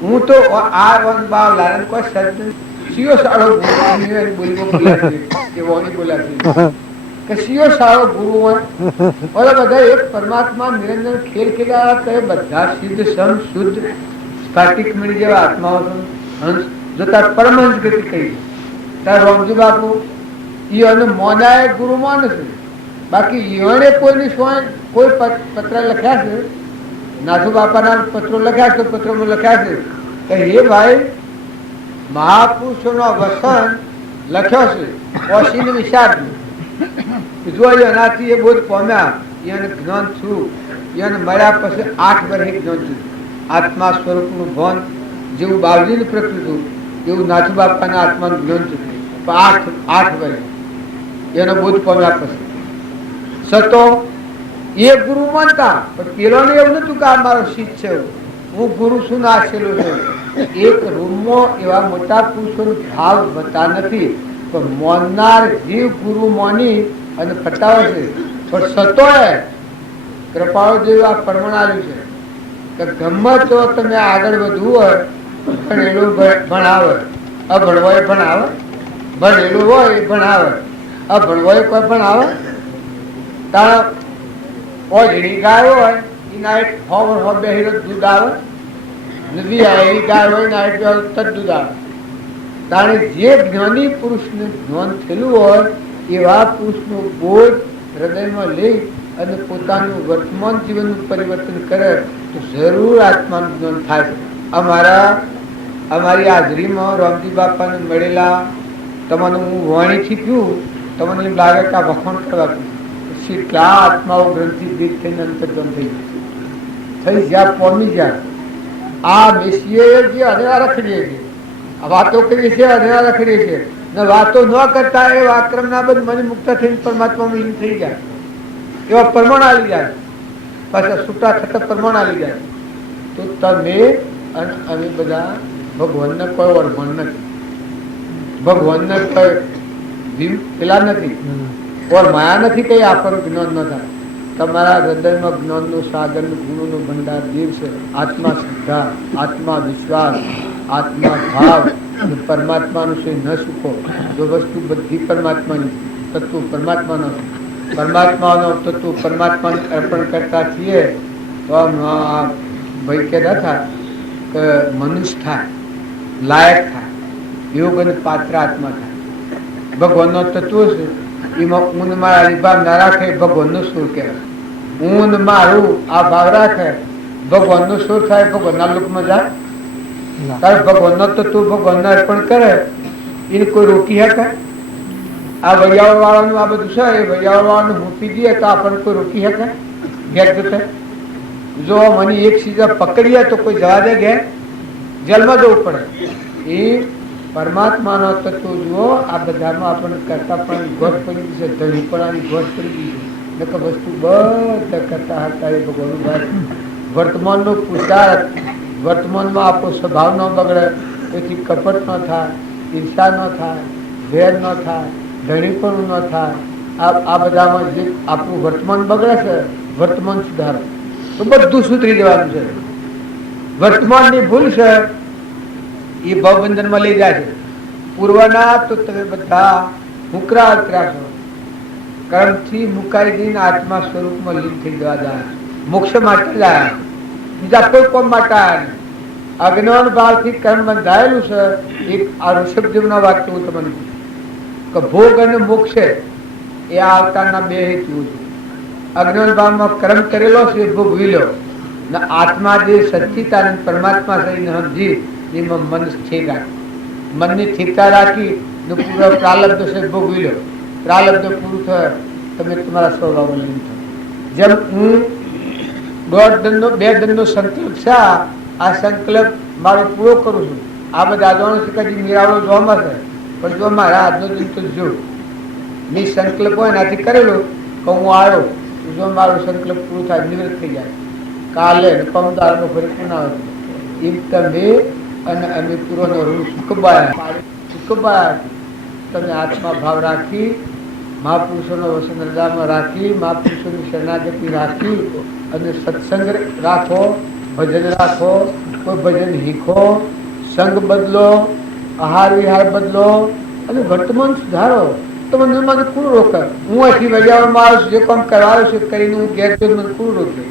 હું તો આ વન બાવ લાલન કોઈ શબ્દ સિયો સાળો ગુરુ બોલાતી કે સિયો સાળો ગુરુ હોય. ઓલા બધા એક પરમાત્મા નિરંજન ખેલ ખેલા તો બધા સિદ્ધ સમ શુદ્ધ સ્ફાટિક મળી જેવા આત્માઓ હંસ જતા પરમહંસ ગતિ કહી. તાર રામજી બાપુ ઈઓને મોનાએ ગુરુ માને છે. બાકી ઈઓને કોઈની કોઈ પત્ર લખ્યા છે, નાથુ બાપાના પત્રો લખ્યા છે, પત્રોમાં લખ્યા છે કે હે ભાઈ, મહાપુરુષોનો વસન લખ્યો છે ઓશીને વિષાદ. જો એનાથી એ બોધ પામ્યા, એને જ્ઞાન થયું, એને મળ્યા પછી 8 વર્ષે જ્ઞાન થયું. આત્મા સ્વરૂપનું ભાન જેવું બાવલીની પ્રકૃતિ એવું નાથુ બાપાના આત્માનું જ્ઞાન થયું. 8 વર્ષ એનો બોધ પામ્યા પછી સતો એ ગુરુ માનતા. પણ પેલોને એવું નતું કે આ મારો શિષ્ય છે, હું ગુરુ શું નાખેલો છું. એક રૂમમાં એવા મોટા પુરુષોનો ભાવ હોતા નથી, પણ મોનનાર જીવ ગુરુ માની અને ફટાવે છે. પણ સતોએ કૃપાળુ દેવ આ પ્રમાણ આવ્યું છે કે ગમે તો તમે આગળ વધવું હોય ભણેલું ભણાવે, અભણવો એ ભણાવે, ભણેલું હોય એ ભણાવે, અભણવો એ કોઈ ભણાવે. તારા ઓજડી ગાય હોય એના એક બે હીરો દૂધ આવે, નદી એવી ગાય હોય એના એક દૂધ આવે. તારે જે જ્ઞાની પુરુષને જ્ઞાન થયેલું હોય એવા પુરુષનો બોધ હૃદયમાં લઈ અને પોતાનું વર્તમાન જીવનનું પરિવર્તન કરે તો જરૂર આત્માનું જ્ઞાન થાય. અમારી હાજરીમાં રામજી બાપાને મળેલા તમને હું વાણીથી કહ્યું, તમને એમ લાગે કે આ વખાણ કરવા કેટલા આત્માઓ ગ્રંથિ દીધ થઈને અંતર્ગમ થઈ જ્યાં પોમી જ્યાં. આ બેસીએ જે અનેવા રખડીએ છીએ, વાતો કરીએ છીએ, અનેવા રખડીએ છીએ ને વાતો ન કરતા એ આક્રમના બંધ મને મુક્ત થઈને પરમાત્મામાં લીન થઈ જાય. એવા પરમાણ આવી જાય, પાછા છૂટા થતા પરમાણ આવી જાય. તો તમે અને અમે બધા ભગવાનને કોઈ ઓળખણ નથી, ભગવાનને કોઈ પેલા નથી, ઓર માયા નથી કઈ આપણું જ્ઞાન ન થાય. તમારા હૃદયમાં જ્ઞાનનું સાગર, ગુણોનો ભંડાર દેવ છે. આત્મા શ્રદ્ધા, આત્મા વિશ્વાસ, આત્મા ભાવ, પરમાત્માનું છે ન સુખો. જો વસ્તુ બધી પરમાત્માની, તત્વ પરમાત્માનો, પરમાત્માનો તત્વ પરમાત્માને અર્પણ કરતા છીએ તો ભાઈ કહેતા હતા કે મનુષ્ય થાય, લાયક થાય, યોગ અને પાત્ર આત્મા થાય. ભગવાનનો તત્વ છે એમાં ઊન મારા વિભાગ ના રાખે, ભગવાનનો સુર કહેવાય. ઊન મારું આ ભાવ રાખે, ભગવાનનો સુર થાય, ભગવાનના લોકમાં જાય. તારે ભગવાનનો તત્વ ભગવાનને અર્પણ કરે એને કોઈ રોકી શકે? આ વૈયાવળ વાળાનું આ બધું છે, એ વૈયાવળ વાળાનું મૂકી દઈએ તો આપણને કોઈ રોકી શકે? ઘેર જતે જો મને એક સીઝા પકડીએ તો કોઈ જવા દે ઘેર? જેલમાં જવું પડે. એ પરમાત્માનો તત્વ જુઓ, આ બધામાં આપણને કરતા પણ ગોઠ પડી ગઈ છે, ધણીપણાની ગોઠ પડી ગઈ છે. નકર વસ્તુ બધા કરતા હતા એ ભગવાન વર્તમાનનો પુરુષાર્થ, વર્તમાનમાં આપણો સ્વભાવ ન બગડે, તેથી કપટ ન થાય, ઈર્ષા ન થાય, વેર ન થાય, ધણીપણું ન થાય. આ બધામાં જે આપણું વર્તમાન બગડે છે, વર્તમાન સુધારો તો બધું સુધરી જવાનું છે. વર્તમાનની ભૂલ છે એ ભવબંધનમાં લઈ જાય છે. પૂર્વના તો તમે બધા મુકરા છો, કર્મથી મુકાઈ જઈને આત્મા સ્વરૂપમાં લીન થઈ જવા જાય, મોક્ષ માટે જાય, બીજા કોઈ કોમ માટે આવ્યા નહીં. અજ્ઞાન ભાવથી કર્મ બંધાયેલું છે. એક આ ઋષભદેવના વાક્ય હું તમને કે ભોગ અને મોક્ષ એ આ અવતારના બે હેતુ છે. અજ્ઞાન ભાવમાં કર્મ કરેલો છે એ ભોગવી લો, ને આત્મા જે સચ્ચિદાનંદ પરમાત્મા થઈને સમજી એમાં મન સ્થિર રાખે, મનની સ્થિરતા રાખી ને પૂરો પ્રાલબ્ધ છે ભોગવી લો. પ્રાલબ્ધ પૂરું થાય તમે તમારા સ્વભાવ લીન થો. જેમ હું 1.5 દંડનો 2 દંડનો સંકલ્પ છે, આ સંકલ્પ મારો પૂરો કરું છું. આ બધા જાણો છે કે મેળાવડો જોવામાં છે, પણ જો મારા આજનો દિન તો જો મેં સંકલ્પ હોય એનાથી કરેલો કે હું આવ્યો, જો મારો સંકલ્પ પૂરો થાય, નિવૃત્ત થઈ જાય, કાલે પમદારનો ફરી પુના એમ તમે અને અમે પૂરોનો રૂ સુકબાયા તમે આત્મા ભાવ રાખી, મહાપુરુષોનો વસન હૃદયમાં રાખી, મહાપુરુષોની શરણાગતિ રાખી અને સત્સંગ રાખો, ભજન રાખો, કોઈ ભજન શીખો, સંગ બદલો, આહાર વિહાર બદલો અને વર્તમાન સુધારો. તો મને કોણ રોકે? હું અહીંથી વજાવવામાં આવ્યો છું, જે કામ કરવાયો છું કરીને હું ઘેર છું, મને કોણ રોકે?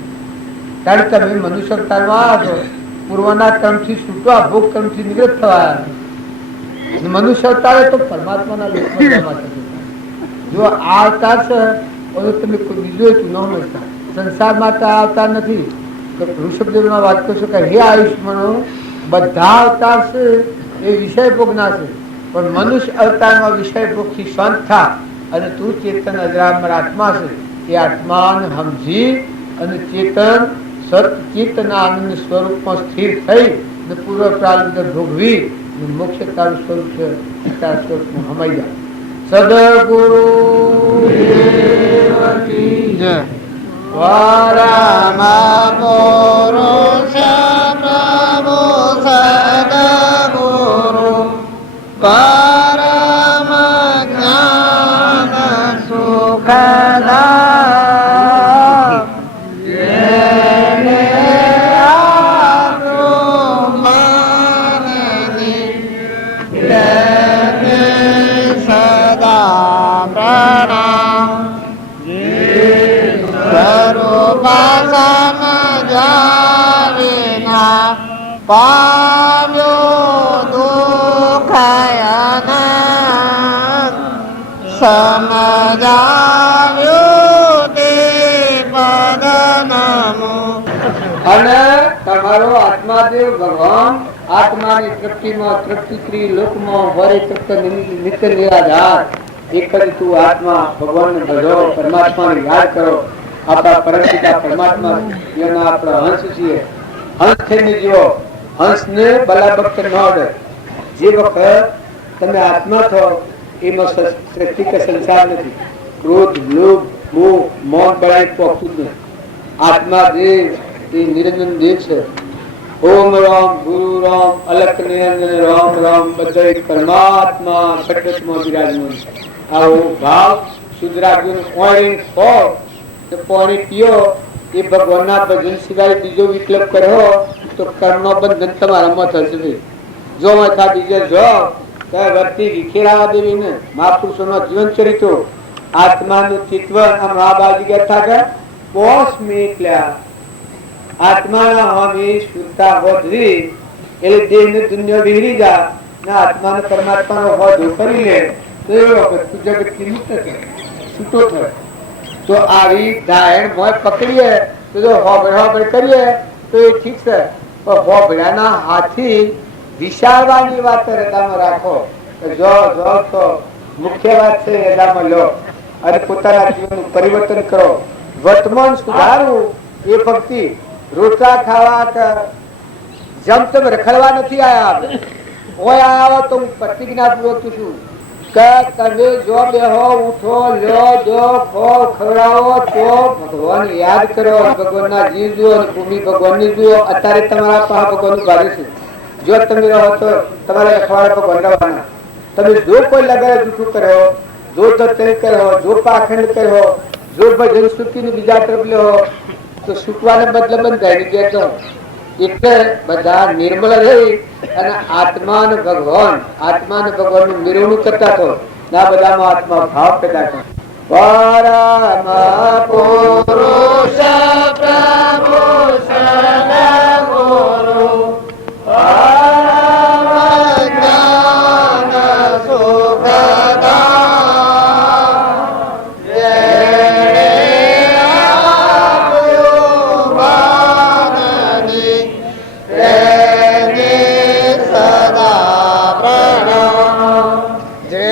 ત્યારે તમે મનુષ્ય અવતારમાં આવ્યા છો, પૂર્વના કર્મથી છૂટવા, ભોગ કર્મથી નિવૃત્ત થવા. મનુષ્ય અવતારે તો પરમાત્માના લોકમાં જવા માટે. જો આ અવતાર છે તમે કોઈ બીજો હેતુ ન સમજતા. સંસારમાં તો આ અવતાર નથી. ઋષભદેવના વાત કરશો કે હે આયુષ્માનો બધા અવતાર છે એ વિષય ભોગના છે, પણ મનુષ્ય અવતારમાં વિષય ભોગથી શાંત થા અને તું ચેતન અજરામર આત્મા છે એ આત્માને સમજી અને ચેતન સત ચેતના આનંદ સ્વરૂપમાં સ્થિર થઈ ને પૂર્વ પ્રારબ્ધ ભોગવી મોક્ષ તારું સ્વરૂપ છે, તારા સ્વરૂપમાં હમાઈ જાય. સદગુરુ પરમપુરુષ પ્રભુ સદગુરુ પરમ જ્ઞાન સુખદા પામ્યો દુઃખયન સમજાવ્યો તે પદનમો. અને તમારો આત્માદેવ ભગવાન આત્માની તૃપ્તિમાં તૃપ્તિક્રી લોકમાં વરે તૃપ્ત નિત્ય નિરાધાર એક જ તું આત્મા ભગવાનને ભજો, પરમાત્માને યાદ કરો. આપણા પરમપિતા પરમાત્મા એના આપણા હંસ છીએ. હંસ થઈને જીવો. હંસને બલાભક્ત ન અડે. જે વખત તમે આત્મા થો એમાં સૃષ્ટિ કે સંસાર નથી. ક્રોધ, લોભ, મોહ, મોહ બળાઈ પહોંચતું જ નથી. આત્મા દેવ એ નિરંજન દેવ છે. ઓમ રામ ગુરુ રામ અલખ નિરંજન રામ રામ બધા પરમાત્મા સદગતમાં બિરાજમાન. આવો ભાવ શુદ્રાગ્ન પાણી ખો તો પાણી પીઓ એ ભગવાનના ભજન સિવાય બીજો વિકલ્પ કર્યો તો કર્મનો બંધન તમારામાં થશે. જો બીજે જો વર્તી વિખેરાવા દેવીને મહાપુરુષોનો જીવન ચરિત્રો આત્માનું ચિત્વ આમ આ બાજુ ગયા કે 5 મિનિટ લ્યા આત્માના હમી શુદ્ધતા વધવી એટલે દેહને દુનિયા વિહરી જા ને આત્માને પરમાત્માનો હોદો કરી લે તો એ વખત જગતથી મુક્ત થાય, છૂટો થાય. તો આવી ધાયણ મોય પકડીએ તો જો હોબળ કરીએ તો એ ઠીક છે, પણ હોબળાના હાથી વિચારવાની વાત હૃદયમાં રાખો. જો તો મુખ્ય વાત છે હૃદયમાં લો અને પોતાના જીવનનું પરિવર્તન કરો. વર્તમાન સુધારવું એ ભક્તિ. રોટલા ખાવા જેમ તમે રખડવા નથી આયા, કોઈ આવો તો હું પ્રતિજ્ઞાપૂર્વક છું કે તમે જો બેહો ઉઠો લ્યો જો ખો ખવડાવો તો ભગવાન યાદ કરો, ભગવાનના જીવ જુઓ અને ભૂમિ ભગવાનની જુઓ. અત્યારે તમારા પાસે ભગવાનનું ભારે છે. જો તમે રહો તો તમારે અખવાડા ભગવાન રહેવાના. તમે જો કોઈ લગાડે જૂઠું કરો, જો દત્તન કરો, જો પાખંડ કરો, જો ભજન સુખીને બીજા તરફ લો તો સુકવાને બદલે બંધાઈ દેતો. એટલે બધા નિર્મળ રહી અને આત્મા ને ભગવાનનું નિર્વણું કરતા તો ના બધામાં આત્મા ભાવ પેદા કરો. પરમ પુરુષ પ્રભુ સદગુરુ પરમ જ્ઞાન સુખદાતા જેણે આપ્યું માનની તેને સદા પ્રણામ. જે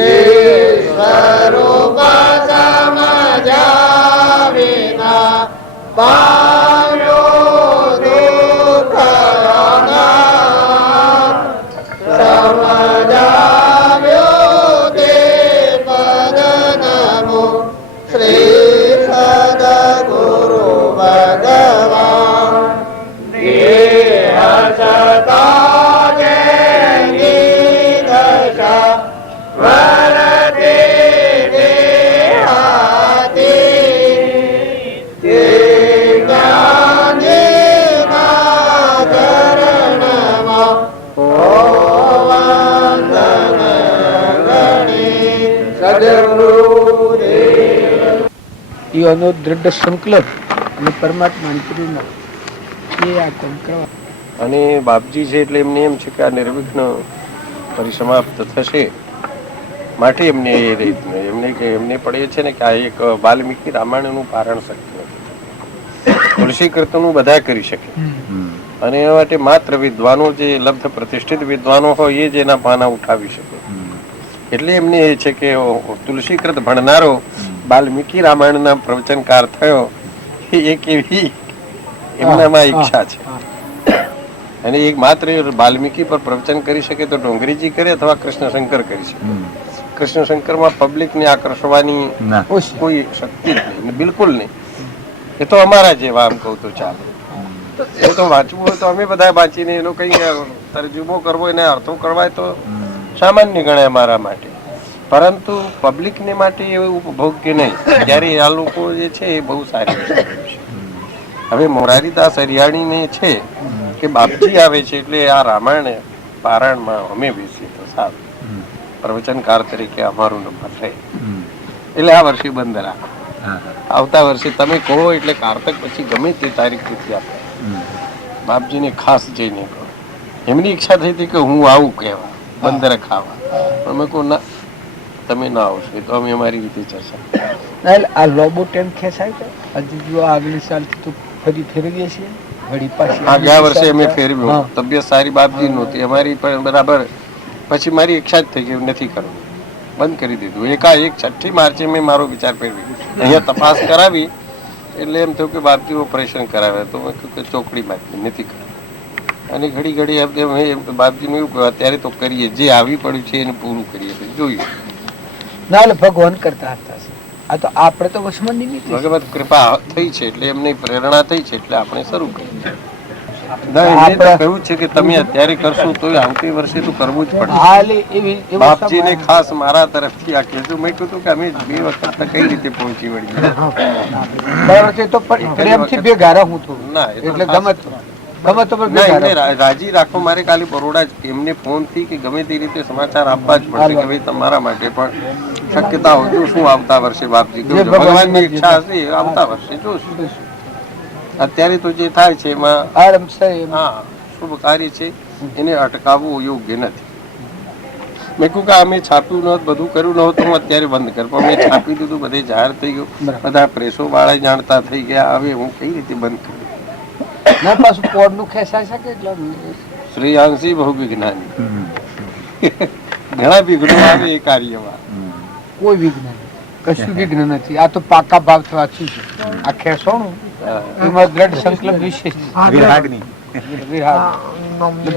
સ્વરૂપ સમજ્યા વિના પામ્યો દુઃખ અનાથ, સમજાવ્યો તે પદ નમો શ્રી સદગુરુ ભગવાન. દેહ સતા જેની દશા વરતે દેહાતી, તે જ્ઞાનીના ચરણમાં વંદન ગણી. સદગુરુદેવ એનો દ્રઢ સંકલ્પ અને પરમાત્માની પ્રેરણા એ આ કામ કરવા. અને બાપજી છે એટલે એમને એમ છે કે આ નિર્વિઘ્ન પરિસમાપ્ત થશે, માટે એમને એ રીતનું એમને પડે છે ને કે આ એક વાલ્મીકી રામાયણનું પારણ શક્ય નથી. તુલસી કીર્તનનું બધા કરી શકે અને એના માટે માત્ર વિદ્વાનો જે લબ્ધ પ્રતિષ્ઠિત વિદ્વાનો હોય એ જ એના પાના ઉઠાવી શકે. એટલે એમને એ છે કે તુલસી કૃત ભણનારો વાલ્મીકી રામાયણના પ્રવચનકાર થયો એક એવી એમનામાં ઈચ્છા છે. અને એક માત્ર વાલ્મીકી પર પ્રવચન કરી શકે તો ડોંગરીજી કરે અથવા કૃષ્ણશંકર કરી શકે. કૃષ્ણશંકરમાં પબ્લિકને આકર્ષવાની કોઈ શક્તિ જ નહીં, બિલકુલ નહીં. એ તો અમારા જેવા આમ કહું તો ચાલે. એ તો વાંચવું હોય તો અમે બધા વાંચીને એનો કઈ તરજુમો કરવો એને અર્થો કરવા તો સામાન્ય ગણાય અમારા માટે, પરંતુ પબ્લિકને માટે એવું ઉપભોગ્ય નહીં. ત્યારે આ લોકો જે છે એ બહુ સારી વસ્તુ છે. હવે મોરારીદાસ હરિયાણીને છે કે બાપજી આવે છે એટલે આ રામાયણ પારાયણમાં અમે બેસીએ તો સારું, પ્રવચનકાર તરીકે અમારું નંબર રહે. એટલે આ વર્ષે બંધ રાખો, આવતા વર્ષે તમે કહો એટલે કારતક પછી ગમે તે તારીખ પૂછી આપો. બાપજીને ખાસ જઈને કહો. એમની ઈચ્છા થઈ હતી કે હું આવું કહેવા બંધ રખાવા, અમે કહો ના તમે ના આવશો તો અમે અમારી રીતે ચર્ચા. આ લોબો ટેમ ખેંચાય છે હજી જો આગલી સાલથી તો ફરી ફેરવીએ છીએ વળી પાછી. આ ગયા વર્ષે અમે ફેરવ્યો, તબિયત સારી બાપજી નહોતી અમારી પણ બરાબર. પછી મારી ઈચ્છા જ થઈ ગઈ નથી કરવું, બંધ કરી દીધું. એકાએક 6મી માર્ચે મેં મારો વિચાર ફેરવી અહીંયા તપાસ કરાવી એટલે એમ થયું કે બાપજી ઓપરેશન કરાવે તો મેં કહ્યું કે ચોકડી બાપજી નથી કરાવી. અને ઘડી ઘડી બાપજીને એવું કહ્યું અત્યારે તો કરીએ, જે આવી પડ્યું છે એને પૂરું કરીએ જોઈએ. ના ભગવાન કરતા હતા. આ તો આપણે તો વશમાં નિમિત્ત ભગવત કૃપા થઈ છે એટલે એમની પ્રેરણા થઈ છે એટલે આપણે શરૂ કરીએ. કહ્યું છે કે તમે અત્યારે કરશો તો આવતી વર્ષે તો કરવું જ પડે. બાપજીને ખાસ મારા તરફથી આ કહેજો. મેં કહ્યું કે અમે 2 વખત કઈ રીતે પહોંચી વળીએ. રાજી રાખો, મારે ખાલી બરોડા એમને ફોન થી કે ગમે તે રીતે સમાચાર આપવા જ પડશે કે ભાઈ તમારા માટે પણ શક્યતા હોય તો શું આવતા વર્ષે બાપજી ભગવાનની ઈચ્છા હશે આવતા વર્ષે જોશું. અત્યારે તો જે થાય છે એમાં શુભ કાર્ય છે એને અટકાવવું યોગ્ય નથી. મેં કહ્યું કે અમે છાપ્યું નહોતું, બધું કર્યું નહોતું, હું અત્યારે બંધ કર. પણ મેં છાપી દીધું, બધે જાહેર થઈ ગયું, બધા પ્રેસો વાળા જાણતા થઈ ગયા. હવે હું કઈ રીતે બંધ કરું? શ્રેયાંશી બહુ વિજ્ઞાની ઘણા વિઘ્નો આવે એ કાર્યમાં. કોઈ વિઘ્ન કશું વિઘ્ન નથી. આ તો પાકા ભાવ વાંચ્યું છે. આ ખેસોણું એમાં દ્રઢ સંકલ્પ વિશેષ વિરાગની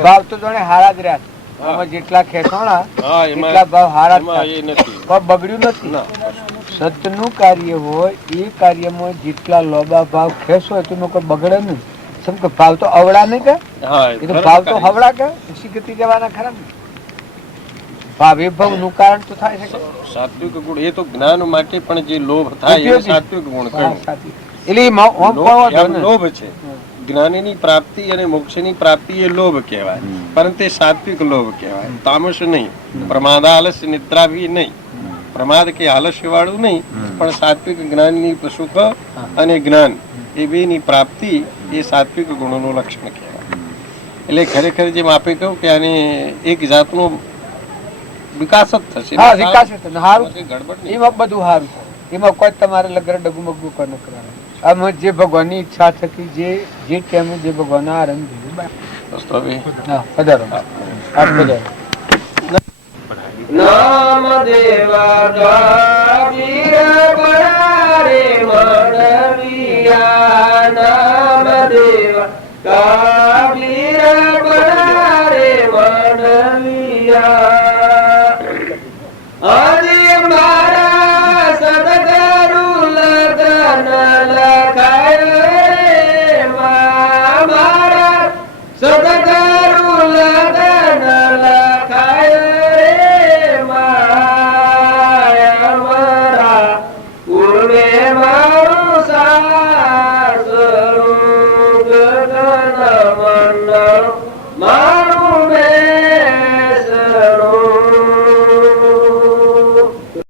ભાવ તો જોડે હારા જ રહ્યા છે. આમાં જેટલા ખેંચોણા હા એટલા એમાં ભાવ હારા જ એમાં થાય. એ નથી પણ બગડ્યું નથી. ના સતનું કાર્ય હોય એ કાર્યમાં જેટલા લોબા ભાવ ખેંચો હોય તેમાં કોઈ બગડે નહીં. સમ કે ભાવ તો અવળા નહીં કે હા એ તો ભાવ તો હવળા કે શીખતી જવાના ખરા ને. ભાવ એ ભાવ નું કારણ તો થાય છે કે સાત્વિક ગુણ એ તો જ્ઞાન માટે પણ જે લોભ થાય એ ઉપયોગી. સાત્વિક ગુણ હા, કહ્યું. સાચી. એટલે એ ઓમ પાવો છો એમ ને. લોભ છે જ્ઞાનની પ્રાપ્તિ અને મોક્ષની પ્રાપ્તિ એ લોભ કહેવાય પરંતુ એ સાત્વિક લોભ કહેવાય તામસ નહીં પ્રમાદ આલસ્ય નિદ્રા બી નહીં પ્રમાદ કે આલસ્ય વાળું નહીં પણ સાત્વિક જ્ઞાનની સુખ અને જ્ઞાન એ બેની પ્રાપ્તિ એ સાત્વિક ગુણોનું લક્ષણ કહેવાય. એટલે ખરેખર જેમ આપે કહ્યું કે આને એક જાતનો વિકાસ જ થશે હા વિકાસ છે ને હારું. ગડબડ નહીં. એમાં બધું સારું છે. એમાં કોઈ તમારે લગર ડગુમગુ કોઈ ન કરવાનું. આમાં જે ભગવાનની ઈચ્છા થકી જે ટાઈમે જે ભગવાન આનંદ બસ તો હવે હા પધારો આપ પધારો. નામ દેવા ગાવીર બળારે મણવિયા નામ દેવા ગાવીર બળારે મણવિયા આજે મારા સદગરુ લગન લખાય રે મારા સદગરુ લગન લખાય પૂર્વે મારું સાસરું ગગનમાં